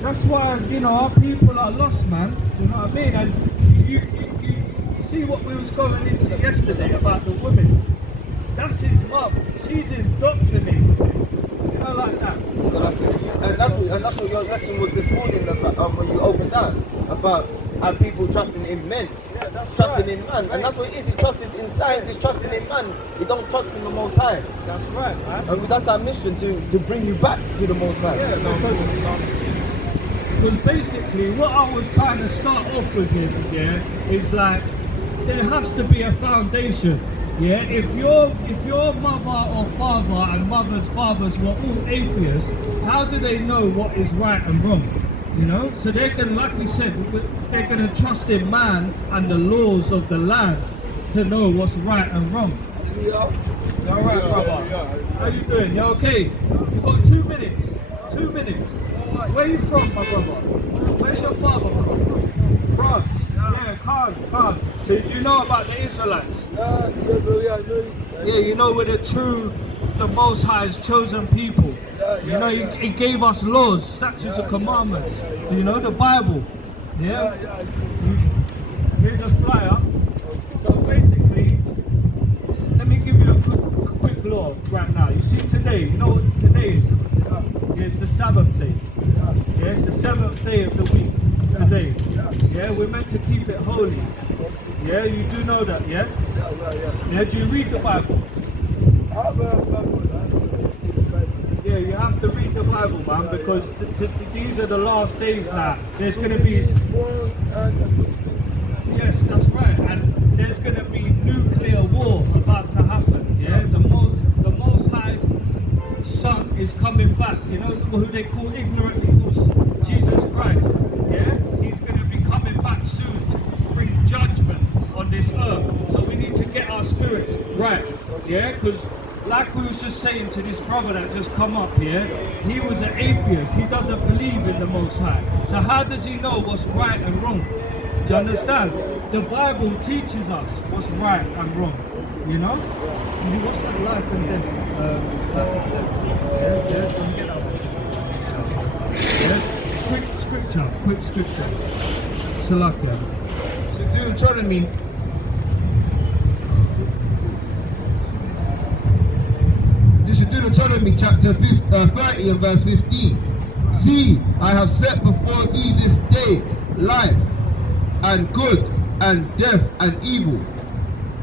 That's why, you know, our people are lost, man. You know what I mean? And you see what we was going into yesterday about the women. That's his mum. She's indoctrinated. You know, like that. And that's what your lesson was this morning about, when you opened that, about how people trusting in men. Yeah, that's trusting right. in man. And that's what it is. He trusts in science, he's trusting in man. He don't trust in the Most High. That's right, man. And that's our mission, to bring you back to the Most High. Yeah, because basically what I was trying to start off with here, yeah, is like there has to be a foundation. Yeah, if your mother or father and mother's fathers were all atheists, how do they know what is right and wrong? You know, so they're gonna, like we said, they're gonna trust in man and the laws of the land to know what's right and wrong. You all right, brother? How you doing? You okay? You've got 2 minutes. 2 minutes. Where are you from, my brother? Where's your father from? France. Yeah, Khan. So do you know about the Israelites? Yeah, you know we're the Most High's chosen people. You know, he gave us laws, statutes and commandments. Do you know the Bible? Yeah? Here's a flyer. So basically, let me give you a quick law right now. You see today, you know what today is? Yeah, it's the Sabbath day. Yeah, it's the 7th day of the week today. Yeah, we're meant to keep it holy. Yeah, you do know that, yeah? Yeah, do you read the Bible? Yeah, you have to read the Bible, man, because these are the last days now. There's going to be... Yes, that's right. And there's going to be nuclear war about to happen, yeah? The Most High Son is coming back. You know who they call ignorantly called Jesus Christ, yeah? He's going to be coming back soon to bring judgment on this earth. So we need to get right. Yeah, because like we was just saying to this brother that just come up here, he was an atheist. He doesn't believe in the Most High. So how does he know what's right and wrong? Do you understand? The Bible teaches us what's right and wrong. You know? What's that life and death? Quick scripture. Salakia. So Deuteronomy This is Deuteronomy chapter 30 and verse 15. See, I have set before thee this day life and good and death and evil.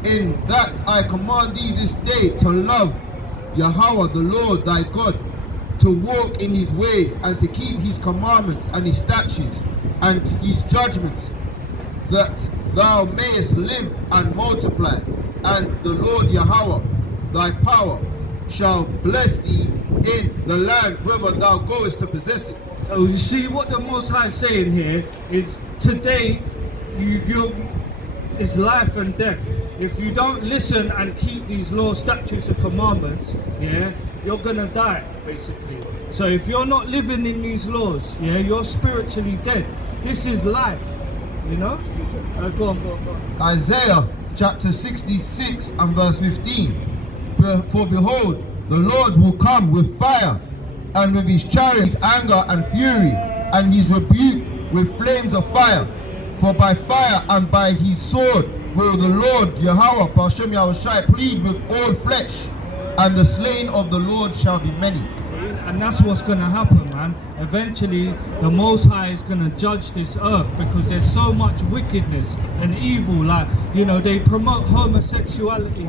In that I command thee this day to love Yahweh the Lord thy God, to walk in his ways and to keep his commandments and his statutes and his judgments, that thou mayest live and multiply, and the Lord Yahweh thy power shall bless thee in the land whither thou goest to possess it. So you see what the Most High is saying here is today it's life and death. If you don't listen and keep these laws, statutes and commandments, yeah, you're gonna die basically. So if you're not living in these laws, yeah, you're spiritually dead. This is life, you know? Go on. Isaiah chapter 66 and verse 15. For behold, the Lord will come with fire, and with his chariots anger and fury, and his rebuke with flames of fire. For by fire and by his sword will the Lord Yahweh Bashem Yahushai plead with all flesh, and the slain of the Lord shall be many. And that's what's going to happen, man. Eventually, the Most High is going to judge this earth because there's so much wickedness and evil. Like, you know, they promote homosexuality.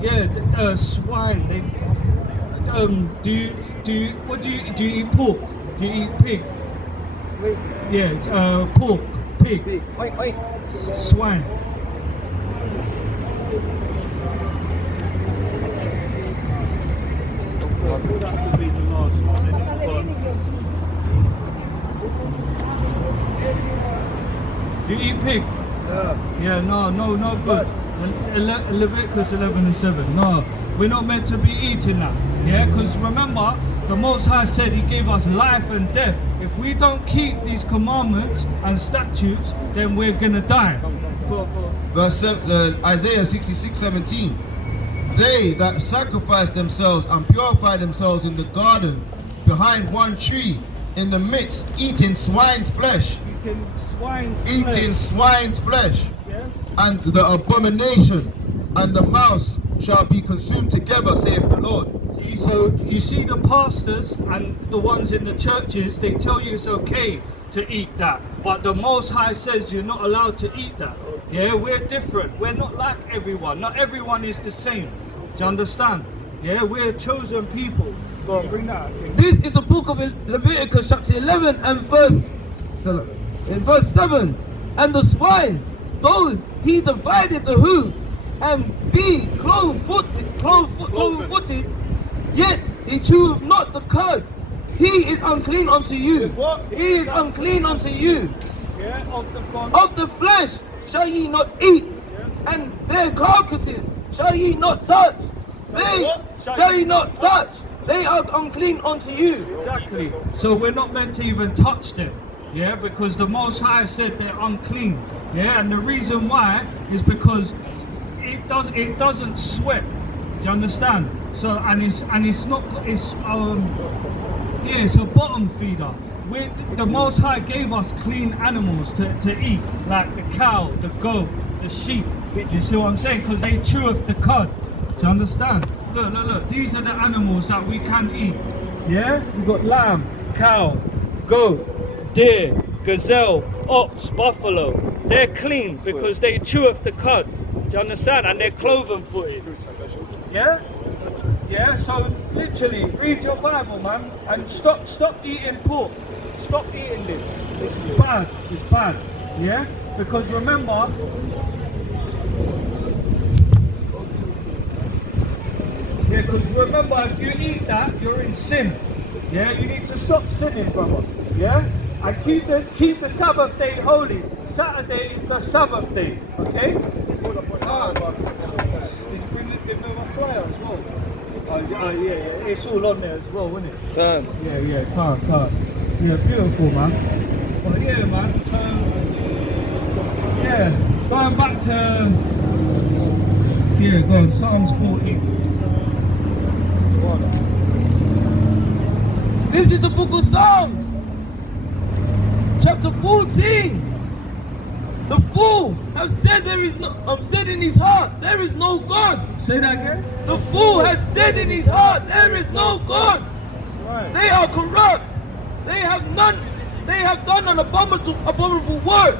Yeah, swine. They, do you eat pork? Do you eat pig? Yeah, pork, pig, swine. That could be the last one. Do you eat pig? Yeah, no good. Leviticus 11 and 7. No, we're not meant to be eating that. Yeah, because remember, the Most High said he gave us life and death. If we don't keep these commandments and statutes, then we're gonna die. Verse Isaiah 66:17. They that sacrifice themselves and purify themselves in the garden behind one tree in the midst, eating swine's flesh. Eating swine's flesh. Yes. And the abomination and the mouse shall be consumed together, saith the Lord. See, so you see the pastors and the ones in the churches, they tell you it's okay to eat that. But the Most High says you're not allowed to eat that. Yeah, we're different. We're not like everyone. Not everyone is the same. Do you understand? Yeah, we're chosen people. Go on, bring that. This is the book of Leviticus chapter 11 and verse 7. And the swine, though he divided the hoof and be cloven-footed, yet he cheweth not the cud. He is unclean unto you. He is unclean unto you. Yeah, Of the flesh shall ye not eat, and their carcasses shall ye not touch. They shall ye not touch. They are unclean unto you. Exactly. So we're not meant to even touch them. Yeah, because the Most High said they're unclean. Yeah, and the reason why is because it doesn't sweat. Do you understand? So it's a bottom feeder. The Most High gave us clean animals to eat, like the cow, the goat, the sheep. Do you see what I'm saying? Because they cheweth the cud. Do you understand? Look. These are the animals that we can eat. Yeah? We've got lamb, cow, goat, deer, gazelle, ox, buffalo. They're clean because they cheweth the cud. Do you understand? And they're cloven-footed. Yeah? Yeah, so literally read your Bible, man, and stop eating pork. Stop eating this. It's bad. Yeah? Because remember, if you eat that, you're in sin. Yeah, you need to stop sinning, brother. Yeah? And keep the Sabbath day holy. Saturday is the Sabbath day. Okay? there as well. Yeah, it's all on there as well, isn't it? Can't. Yeah, can't. Yeah, beautiful, man. But yeah, man, so, yeah, going back to, yeah, go on, Psalms 40. This is the book of Psalms, chapter 14. The fool has said said in his heart, there is no God. Say that again? The fool has said in his heart, there is no God. Right. They are corrupt. They have done an abominable work.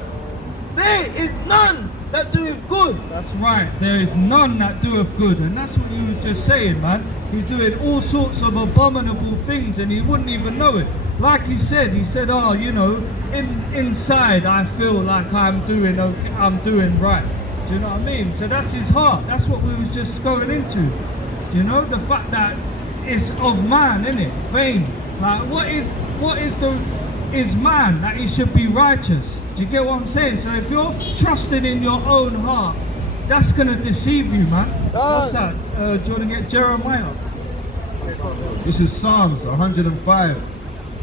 There is none that doeth good. That's right, there is none that doeth good, and that's what we were just saying, man. He's doing all sorts of abominable things and he wouldn't even know it. Like he said, oh, you know, inside I feel like I'm doing right. Do you know what I mean? So that's his heart. That's what we was just going into. You know, the fact that it's of man, innit? Vain. Like what is man that he should be righteous? Do you get what I'm saying? So if you're trusting in your own heart, that's gonna deceive you, man. What's that? Do you want to get Jeremiah? This is Psalms 105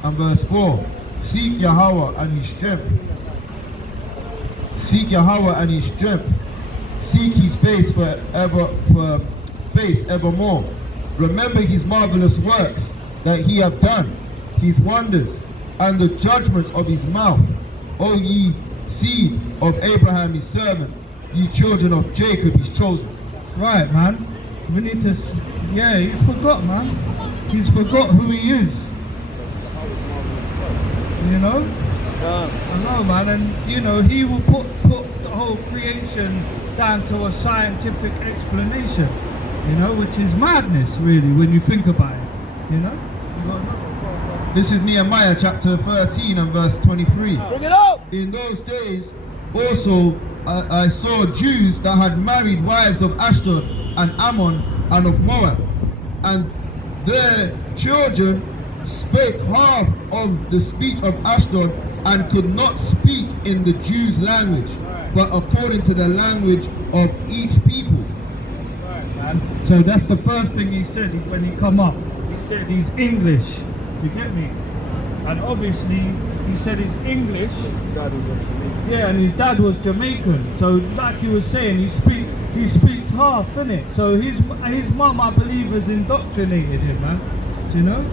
and verse 4. Seek Yahweh and his strength. Seek Yahweh and his strength. Seek his face evermore. Remember his marvelous works that he hath done, his wonders, and the judgments of his mouth. O ye seed of Abraham his servant, ye children of Jacob his chosen. Right, man. We need to. Yeah, he's forgot, man. He's forgot who he is. You know? I know, man. And you know, he will put the whole creation down to a scientific explanation. You know, which is madness, really, when you think about it. You know? This is Nehemiah chapter 13 and verse 23. Bring it up. In those days also I saw Jews that had married wives of Ashdod and Ammon and of Moab, and their children spake half of the speech of Ashdod and could not speak in the Jews' language, but according to the language of each people. So that's the first thing he said when he come up. He said he's English. You get me? And obviously he said he's English. Yeah, and his dad was Jamaican. So like he was saying, he speaks half, innit? So his mum, I believe, has indoctrinated him, man. Do you know?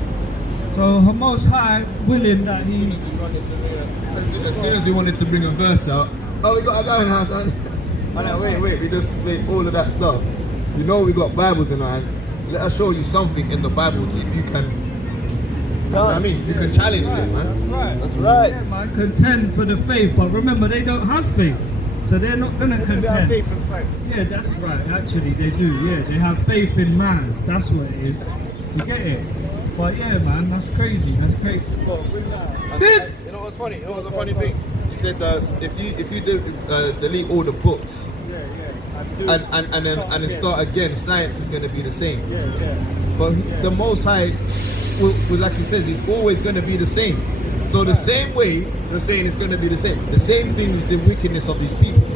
So her Most High willing that he. As soon as we wanted to bring a verse out, oh, we got a guy in the house. I'm like, wait, we just made all of that stuff. You know we got Bibles in our hand. Let us show you something in the Bible if you can. You know what I mean, you can challenge it, man. That's right. Yeah, man, contend for the faith, but remember they don't have faith, so they're not gonna contend. They have faith in faith. Yeah, that's right. Actually, they do. Yeah, they have faith in man. That's what it is. You get it? But yeah, man, that's crazy. That's crazy. You know what's funny? You know what's a funny thing? He said if you delete all the books. And then start again, science is going to be the same. But the Most High, like he says, is always going to be the same. So the same way they're saying it's going to be the same. The same thing with the wickedness of these people.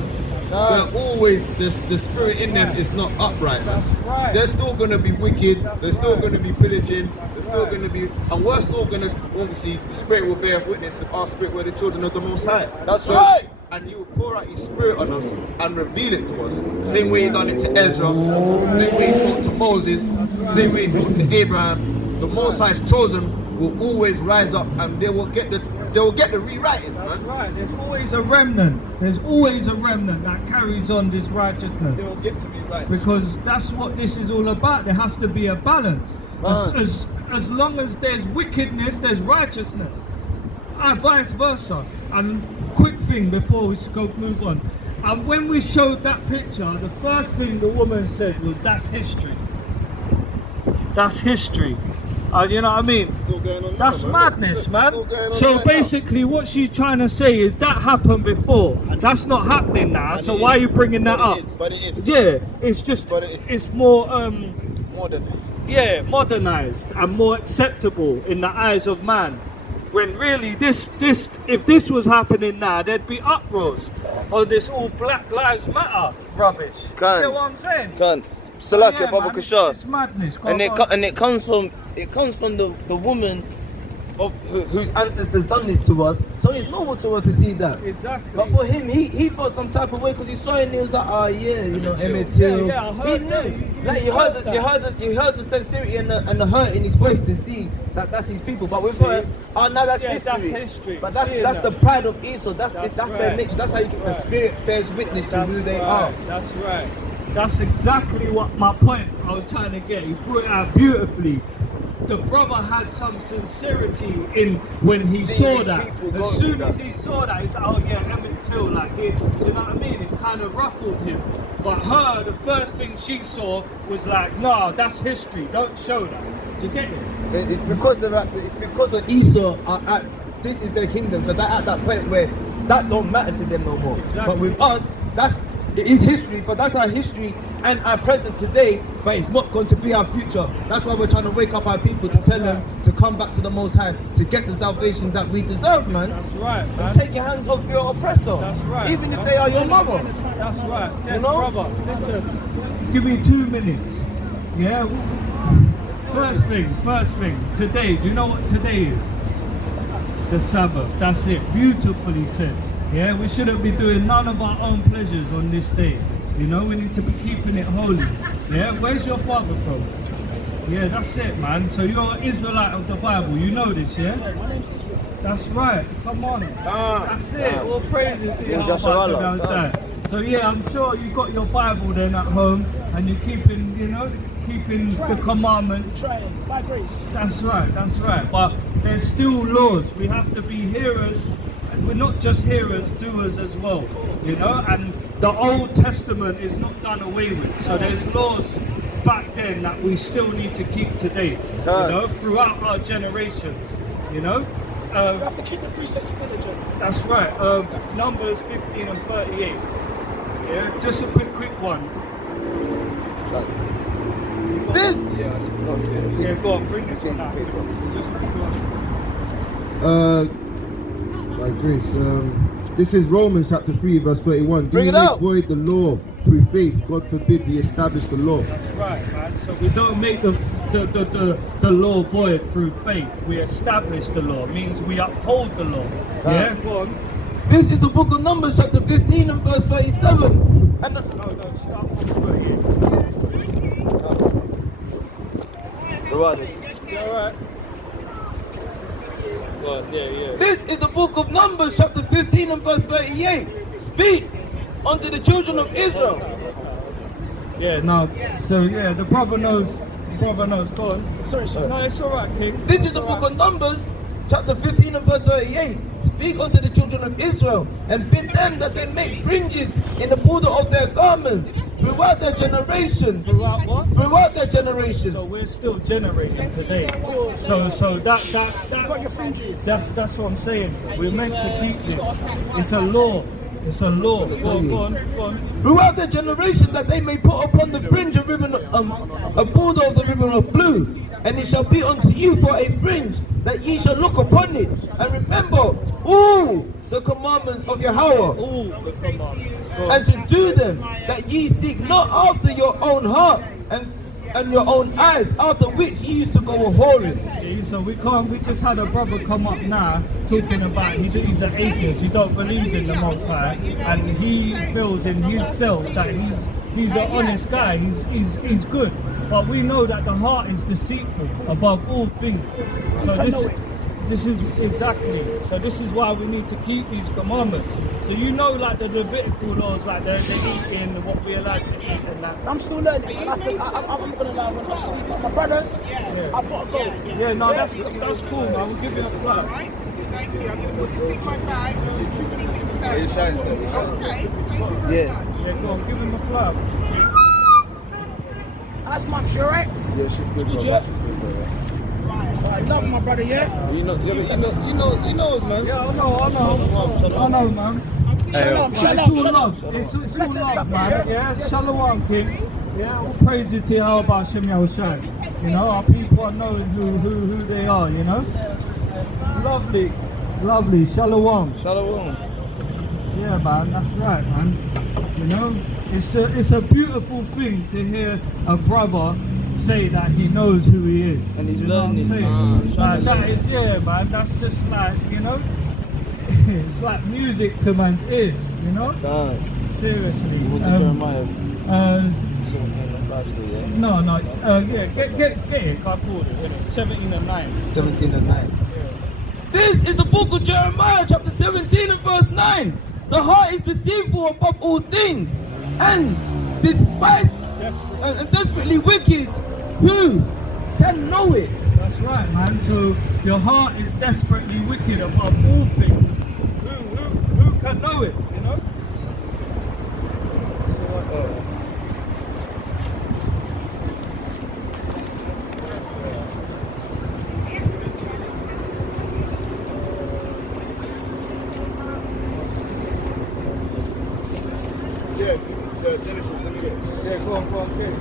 They're always, the spirit in them is not upright. That's right. They're still going to be wicked. They're still going to be pillaging. They're still going to be, and we're still going to, obviously, the spirit will bear witness of our spirit. We're the children of the Most High. That's right. And he will pour out his spirit on us and reveal it to us. Same way he done it to Ezra, same way he spoke to Moses, same way he spoke to Abraham. The Most High's chosen will always rise up and they will get the rewritings, man. That's right. There's always a remnant. There's always a remnant that carries on this righteousness. They will get to be right. Because that's what this is all about. There has to be a balance. As long as there's wickedness, there's righteousness. And vice versa. And quick thing before we move on. And when we showed that picture, the first thing the woman said was, that's history. That's history. You know what I mean? Still going on that's now, madness, man. So right basically what she's trying to say is that happened before. That's not happening now. So why are you bringing that up? But it is. Yeah, it's just, it's more, modernized. yeah, modernized and more acceptable in the eyes of man. When really if this was happening now, there'd be uproars or this all Black Lives Matter rubbish. You know what I'm saying? Salak, Yeah, Baba man, Kashar. it's madness. Go And on. it comes from the woman of whose ancestors done this to us. So it's normal to her to see that. Exactly. But for him, he felt some type of way because he saw it and he was like, oh yeah, you know, Emmett Till. Yeah, I heard he that. knew. Like you heard the sincerity and the hurt in his voice to see that that's his people. But with her, oh no, that's Yeah, history. that's history. But that's Seeing the that. pride of Esau. That's That's their right. nature. That's how the spirit bears witness to That's who they right. are. That's right. That's exactly what my point I was trying to get. He put it out beautifully. The brother had some sincerity in when he Seeing saw that. people go As soon through as that. he saw that, he's like, oh yeah, Emmett Till, like it, you know what I mean? It kind of ruffled him. But her, the first thing she saw was like, nah, that's history. Don't show that. Do you get it? It's because of Esau this is their kingdom. So that at that point where that don't matter to them no more. Exactly. But with us, it is history, but that's our history and our present today, but it's not going to be our future. That's why we're trying to wake up our people to tell them to come back to the Most High, to get the salvation that we deserve, man. That's right, man. And take your hands off your oppressor. That's right. Even if they are your mother. That's right. Yes, You know? brother. Listen, give me 2 minutes. Yeah. First thing. Today. Do you know what today is? The Sabbath. That's it. Beautifully said. Yeah. We shouldn't be doing none of our own pleasures on this day. You know, we need to be keeping it holy. Yeah. Where's your father from? Yeah, that's it, man. So you're an Israelite of the Bible. You know this, yeah? My name's Israel. That's right. Come on. That's it. All praises to you. Joshua. So yeah, I'm sure you got your Bible then at home, and you're keeping, the commandments. Trying, by grace. That's right. But there's still laws. We have to be hearers, and we're not just hearers, doers as well. You know, and the Old Testament is not done away with. So there's laws back then that we still need to keep today. You know, throughout our generations. You know. You have to keep the precepts diligent. That's right. Numbers 15 and 38. Yeah, just a quick one. This? Yeah, go on, bring this one out. Just a quick one. By grace. This is Romans chapter 3, verse 31. Bring it Do you out. make void the law through faith? God forbid we establish the law. That's right, man. So we don't make the law void through faith. We establish the law. It means we uphold the law. Yeah, go on. This is the book of Numbers, chapter 15 and verse 37. And No, start from 38. You alright? Well, yeah. this is the book of Numbers, chapter 15 and verse 38. Speak unto the children of Israel. Yeah, no. So yeah, the brother knows. Go on. Sorry. No, it's alright, King. This is the book of Numbers, chapter 15 and verse 38. Speak unto the children of Israel, and bid them that they make fringes in the border of their garments throughout their generations. Throughout what? Throughout their generations. So we're still generating today. So Got your fringes. that's what I'm saying. We're meant to keep this. It's a law. Go on. Throughout their generation, that they may put upon the fringe a ribbon, a border of the ribbon of blue, and it shall be unto you for a fringe, that ye shall look upon it, and remember all the commandments of Yahweh, All the commandments. Go on. and to do them, that ye seek not after your own heart and your own eyes, after which ye used to go a whoring. See, so we just had a brother come up now talking about he's an atheist, he don't believe in the Most High, and he feels in himself that he's an honest guy, he's good. But we know that the heart is deceitful above all things. So this is exactly. So this is why we need to keep these commandments. So you know, like the Levitical laws, like the eating, what we're allowed to eat, and that. I'm still learning. I'm gonna learn. I'm still my brothers. I've got to go. Yeah, no, that's cool, man. We'll give you a flag. Right? Thank you. I'm going to put this in my bag. Keep it safe. Are you showing it? Okay. Thank you very much. Yeah, go on, give him a flag. That's mum, she alright? Yeah, she's good. Good, brother. yeah? She's good, brother. Alright, love my brother, yeah? You know, us, man. Yeah, I know, man. Shalom, It's all shalom. love. It's all love, man. Yeah, Shalom, King. Yeah, all praises to Yahweh Hashem Yahushua. You know, our people are knowing who they are, you know. Lovely. Shalom. Shalom. Yeah, man, that's right, man. You know, it's a beautiful thing to hear a brother say that he knows who he is. And he's You know what I'm learning. saying? Like, that is, yeah, man. That's just like, you know, it's like music to man's ears. You know, God. seriously. You want to Jeremiah? No, yeah, get it. I pulled it. 17 and 9. 17 and 9. This is the book of Jeremiah, chapter 17 and verse 9. The heart is deceitful above all things and desperately wicked. Who can know it? That's right, man. So your heart is desperately wicked above all things. Who can know it? You know. Yeah, go on, get it.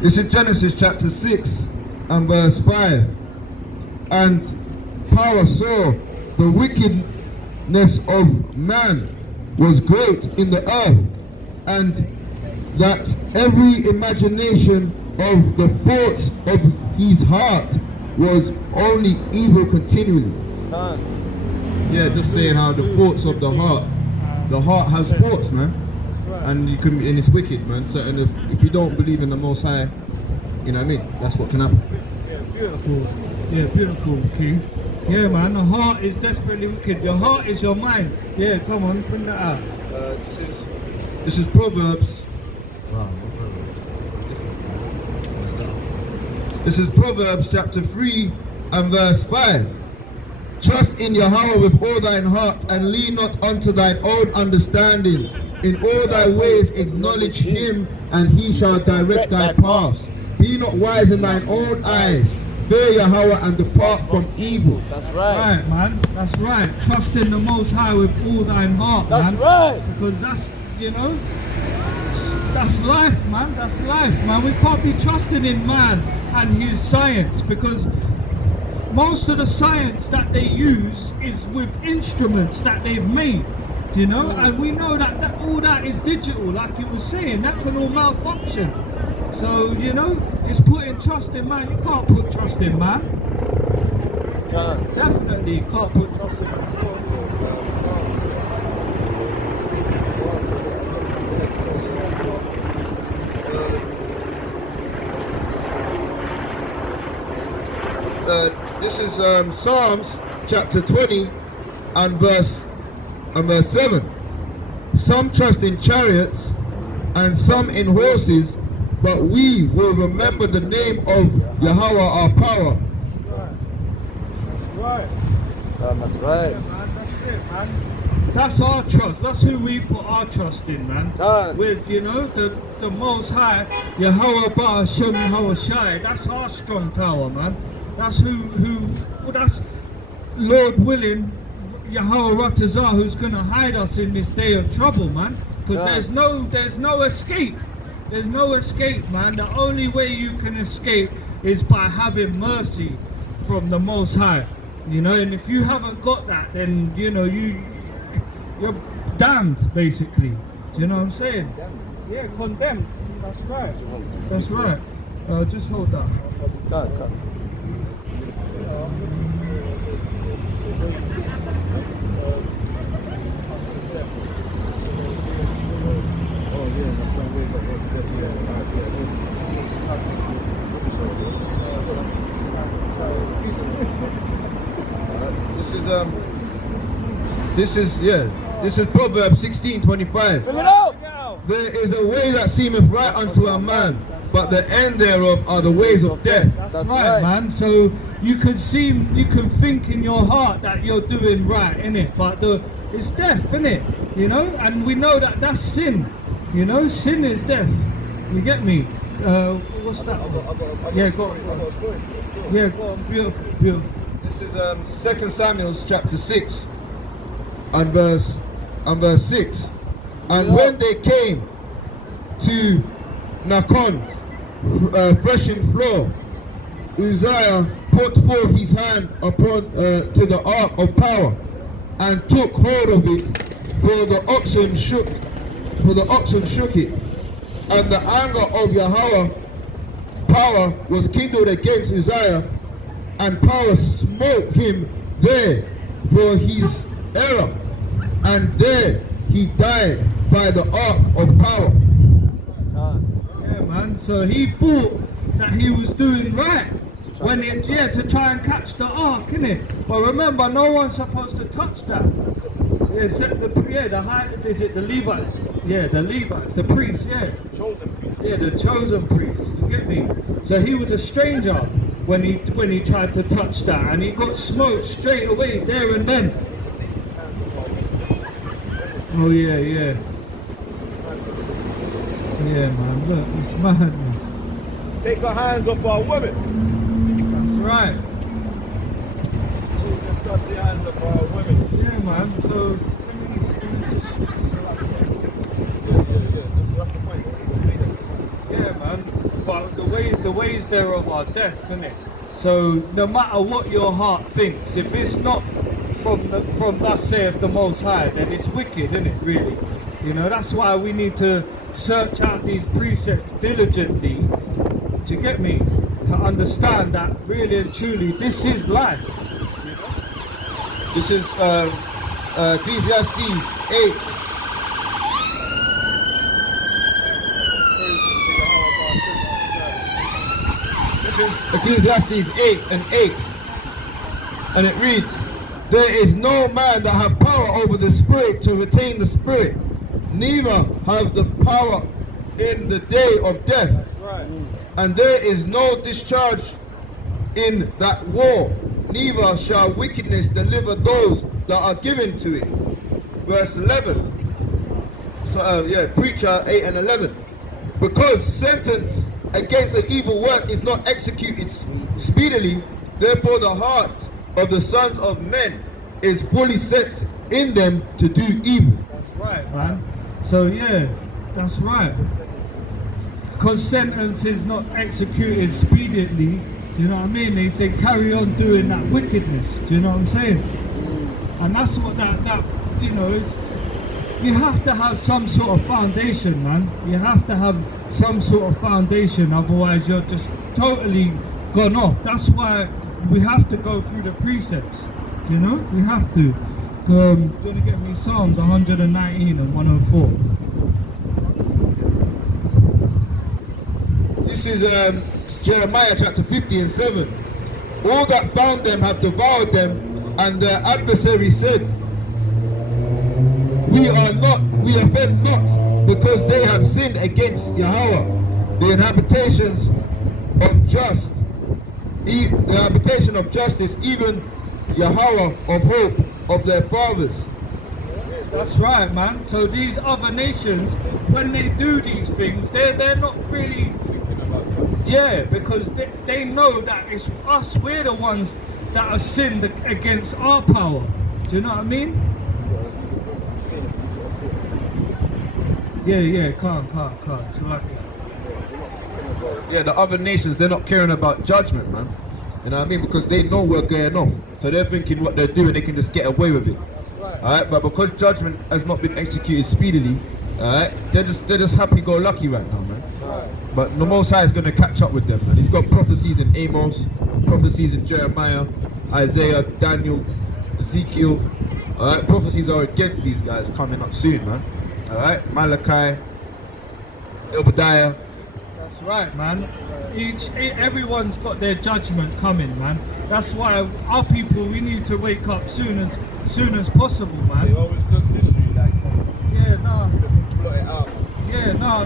This is Genesis chapter 6 and verse 5. And power saw the wickedness of man was great in the earth, and that every imagination of the thoughts of his heart was only evil continually. Yeah, just saying how the thoughts of the heart has thoughts, man. And you can, and it's wicked, man. So, and if you don't believe in the Most High, you know what I mean? That's what can happen. Yeah, beautiful. Yeah, beautiful, King. Yeah, man. The heart is desperately wicked. Your heart is your mind. Yeah, come on, bring that out. This is Proverbs. This is Proverbs chapter 3 and verse 5. Trust in Yahweh with all thine heart, and lean not unto thine own understandings. In all thy ways acknowledge him, and he shall direct thy paths. Be not wise in thine own eyes. Fear Yahweh and depart from evil. That's right. Right, man. That's right. Trust in the Most High with all thine heart, man. That's right. Because that's, you know, that's life, man. That's life, man. We can't be trusting in man and his science, because most of the science that they use is with instruments that they've made, you know, and we know that all that is digital, like you were saying, that can all malfunction. So, you know, it's putting trust in man. You can't put trust in man. Definitely you can't put trust in man. This is Psalms chapter 20 and verse 7. Some trust in chariots and some in horses, but we will remember the name of Yahweh our power. That's right. That's right. Yeah, man, that's it, man. That's our trust. That's who we put our trust in, man. With, you know, the Most High, Yahweh Ba'ashem Yahweh Shai. That's our strong tower, man. That's that's Lord willing, Yahweh Ratazah, who's going to hide us in this day of trouble, man. Because there's no escape. There's no escape, man. The only way you can escape is by having mercy from the Most High. You know, and if you haven't got that, then, you know, you're damned, basically. Do you know what I'm saying? Yeah, condemned. That's right. That's right. Just hold that. This is Proverbs 16:25. There is a way that seemeth right unto a man, but the end thereof are the ways of death. That's right, man. So you can think in your heart that you're doing right, innit? But it's death, innit? You know, and we know that that's sin. You know, sin is death. You get me? What's that? Yeah, go on. Yeah, go on. Beautiful. This is 2 Samuel chapter 6 and verse 6. And when they came to Nakon, threshing floor, Uzziah put forth his hand upon to the ark of power, and took hold of it, for the oxen shook it, and the anger of Yahweh power was kindled against Uzziah, and power smote him there for his error, and there he died by the ark of power. Yeah, man. So he thought that he was doing right when it, to try and catch the ark, innit? But remember, no one's supposed to touch that. Except the is it the Levites? Yeah, the Levites, the priests, yeah. Yeah, the chosen priests. You get me? So he was a stranger when he tried to touch that, and he got smoked straight away there and then. Oh yeah, yeah. Yeah, man. Look, it's madness. Take our hands off our women. That's right. Touch the hands of our women. Yeah, man. So. Yeah, man. But the ways thereof are death, innit? So no matter what your heart thinks, if it's not from thus saith the Most High, then it's wicked, innit? Really. You know, that's why we need to search out these precepts diligently. Do you get me? To understand that really and truly, this is life. This is Ecclesiastes 8. This is Ecclesiastes 8 and 8. And it reads, there is no man that have power over the spirit to retain the spirit, neither have the power in the day of death. Right. And there is no discharge in that war, neither shall wickedness deliver those that are given to it. Verse 11. So, Preacher 8 and 11. Because sentence against an evil work is not executed speedily, therefore the heart of the sons of men is fully set in them to do evil. That's right, man. So yeah, that's right. Because sentence is not executed speedily, do you know what I mean? They say carry on doing that wickedness. Do you know what I'm saying? And that's what that you know is. You have to have some sort of foundation, man. You have to have some sort of foundation, otherwise you're just totally gone off. That's why we have to go through the precepts. You know, we have to. You're gonna get me Psalms 119 and 104. This is Jeremiah chapter 50 and 7. All that found them have devoured them, and their adversary said, we offend not, because they have sinned against Yahweh, the habitation of justice, even Yahweh of hope of their fathers. That's right, man. So these other nations, when they do these things, they're not really, because they know that it's us, we're the ones that are sinned against our power. Do you know what I mean? Calm. So like, the other nations, they're not caring about judgment, man. You know what I mean? Because they know we're going off. So they're thinking what they're doing, they can just get away with it. Alright, but because judgment has not been executed speedily, alright, they're just happy-go-lucky right now, man. But the Most High is going to catch up with them, man. He's got prophecies in Amos, prophecies in Jeremiah, Isaiah, Daniel, Ezekiel. Alright, prophecies are against these guys coming up soon, man. Alright, Malachi, Obadiah. that's right, man. Everyone's got their judgment coming, man. That's why our people, we need to wake up soon as possible, man. He always does history like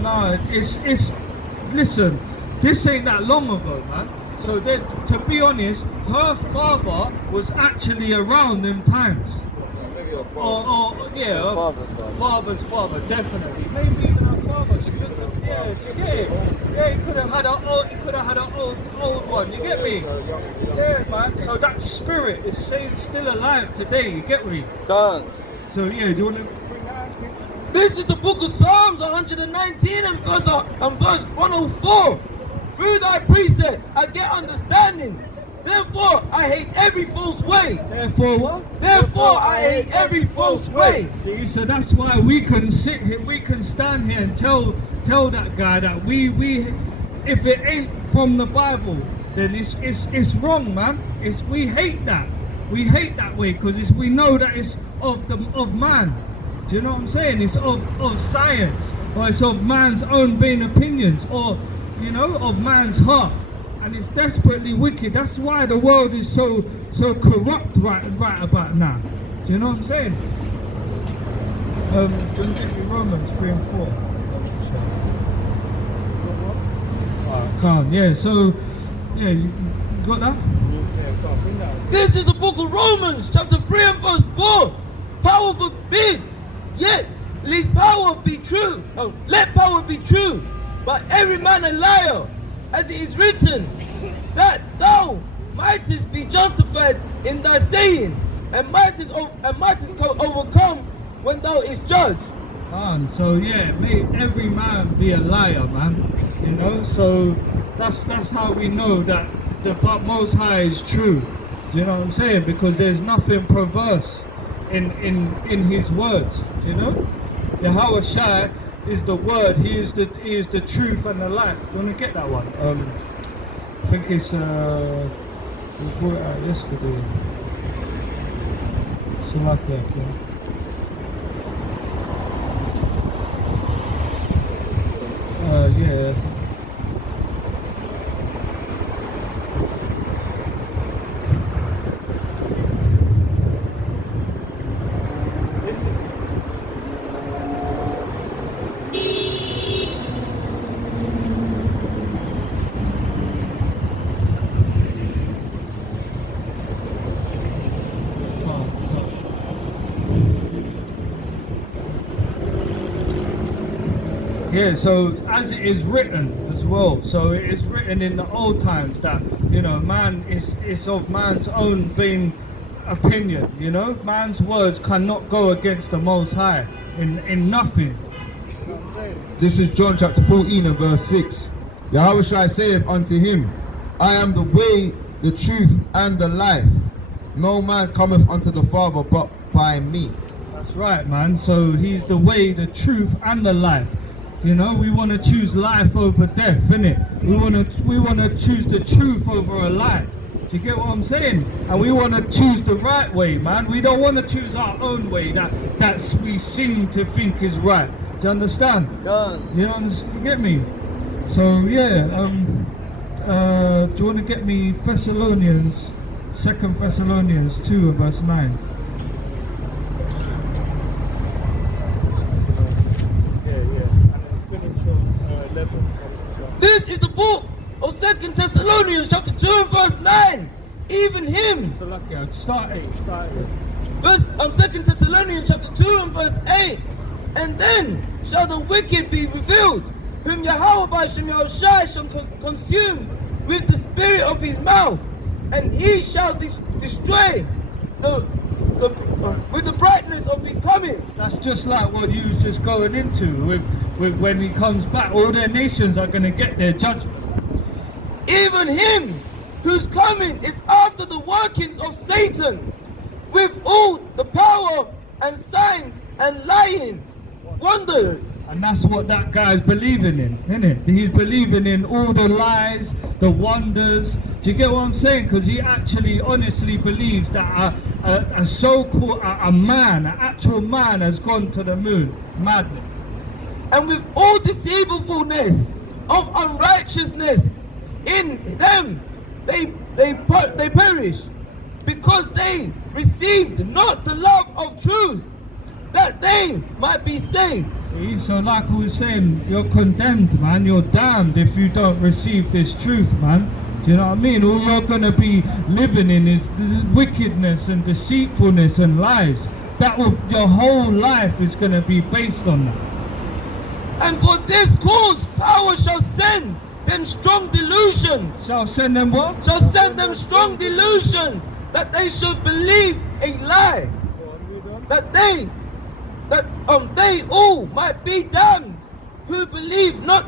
No. It's listen, this ain't that long ago, man. So to be honest, her father was actually around in times. Father's father, definitely. Maybe even her father. She looked at, do you get it? Yeah, he could have had an old one. You get me? Yeah, man. So that spirit is still alive today. You get me? God. So yeah, do you want to? This is the book of Psalms 119 and verse 104. Through thy precepts I get understanding. Therefore I hate every false way. Therefore what? Therefore I hate every false way. See, so that's why we can sit here, we can stand here and tell that guy that we if it ain't from the Bible, then it's wrong, man. We hate that. We hate that way because we know that it's of man. Do you know what I'm saying? It's of science, or it's of man's own vain opinions, or of man's heart. And it's desperately wicked. That's why the world is so corrupt right about now. Do you know what I'm saying? Just give me Romans 3 and 4. Calm. Yeah. So yeah, you got that? This is the book of Romans, chapter 3 and verse 4. Power forbid, yet let power be true. Let power be true, but every man a liar. As it is written, that thou mightest be justified in thy saying, and mightest overcome when thou is judged. So yeah, may every man be a liar, man. So that's how we know that the Most High is true. Do you know what I'm saying? Because there's nothing perverse in His words. Do you know? Yahweh Shai is the word. He is the truth and the life. You want to get that one? I think it's we brought it out yesterday. So like that, yeah. Yeah. Yeah, so as it is written as well, so it is written in the old times that, man is of man's own vain opinion, man's words cannot go against the Most High in nothing. This is John chapter 14 and verse 6. Yahweh Shai saith unto him, I am the way, the truth, and the life. No man cometh unto the Father but by me. That's right, man. So He's the way, the truth, and the life. We want to choose life over death, innit? We want to choose the truth over a lie. Do you get what I'm saying? And we want to choose the right way, man. We don't want to choose our own way that we seem to think is right. Do you understand? You get me? So yeah, do you want to get me Thessalonians, 2 Thessalonians 2 and verse 9? This is the book of 2 Thessalonians chapter 2 and verse 9. Even him. So lucky, I'll start 8. 2 Thessalonians chapter 2 and verse 8. And then shall the wicked be revealed, whom Yahweh by Shem Yahushai shall consume with the spirit of his mouth, and he shall destroy with the brightness of his coming. That's just like what you was just going into with when he comes back. All their nations are going to get their judgment. Even him whose coming is after the workings of Satan, with all the power and signs and lying wonders. And that's what that guy's believing in, isn't it? He's believing in all the lies, the wonders. Do you get what I'm saying? Because he actually honestly believes that a so-called an actual man has gone to the moon. Madness. And with all deceivableness of unrighteousness in them, they perish, because they received not the love of truth, that they might be saved. See, so like we were saying, you're condemned, man. You're damned if you don't receive this truth, man. Do you know what I mean? All you're going to be living in is wickedness and deceitfulness and lies. Your whole life is going to be based on that. And for this cause, power shall send them strong delusions. Shall send them what? Shall send them strong delusions, that they should believe a lie. That they all might be damned, who believe not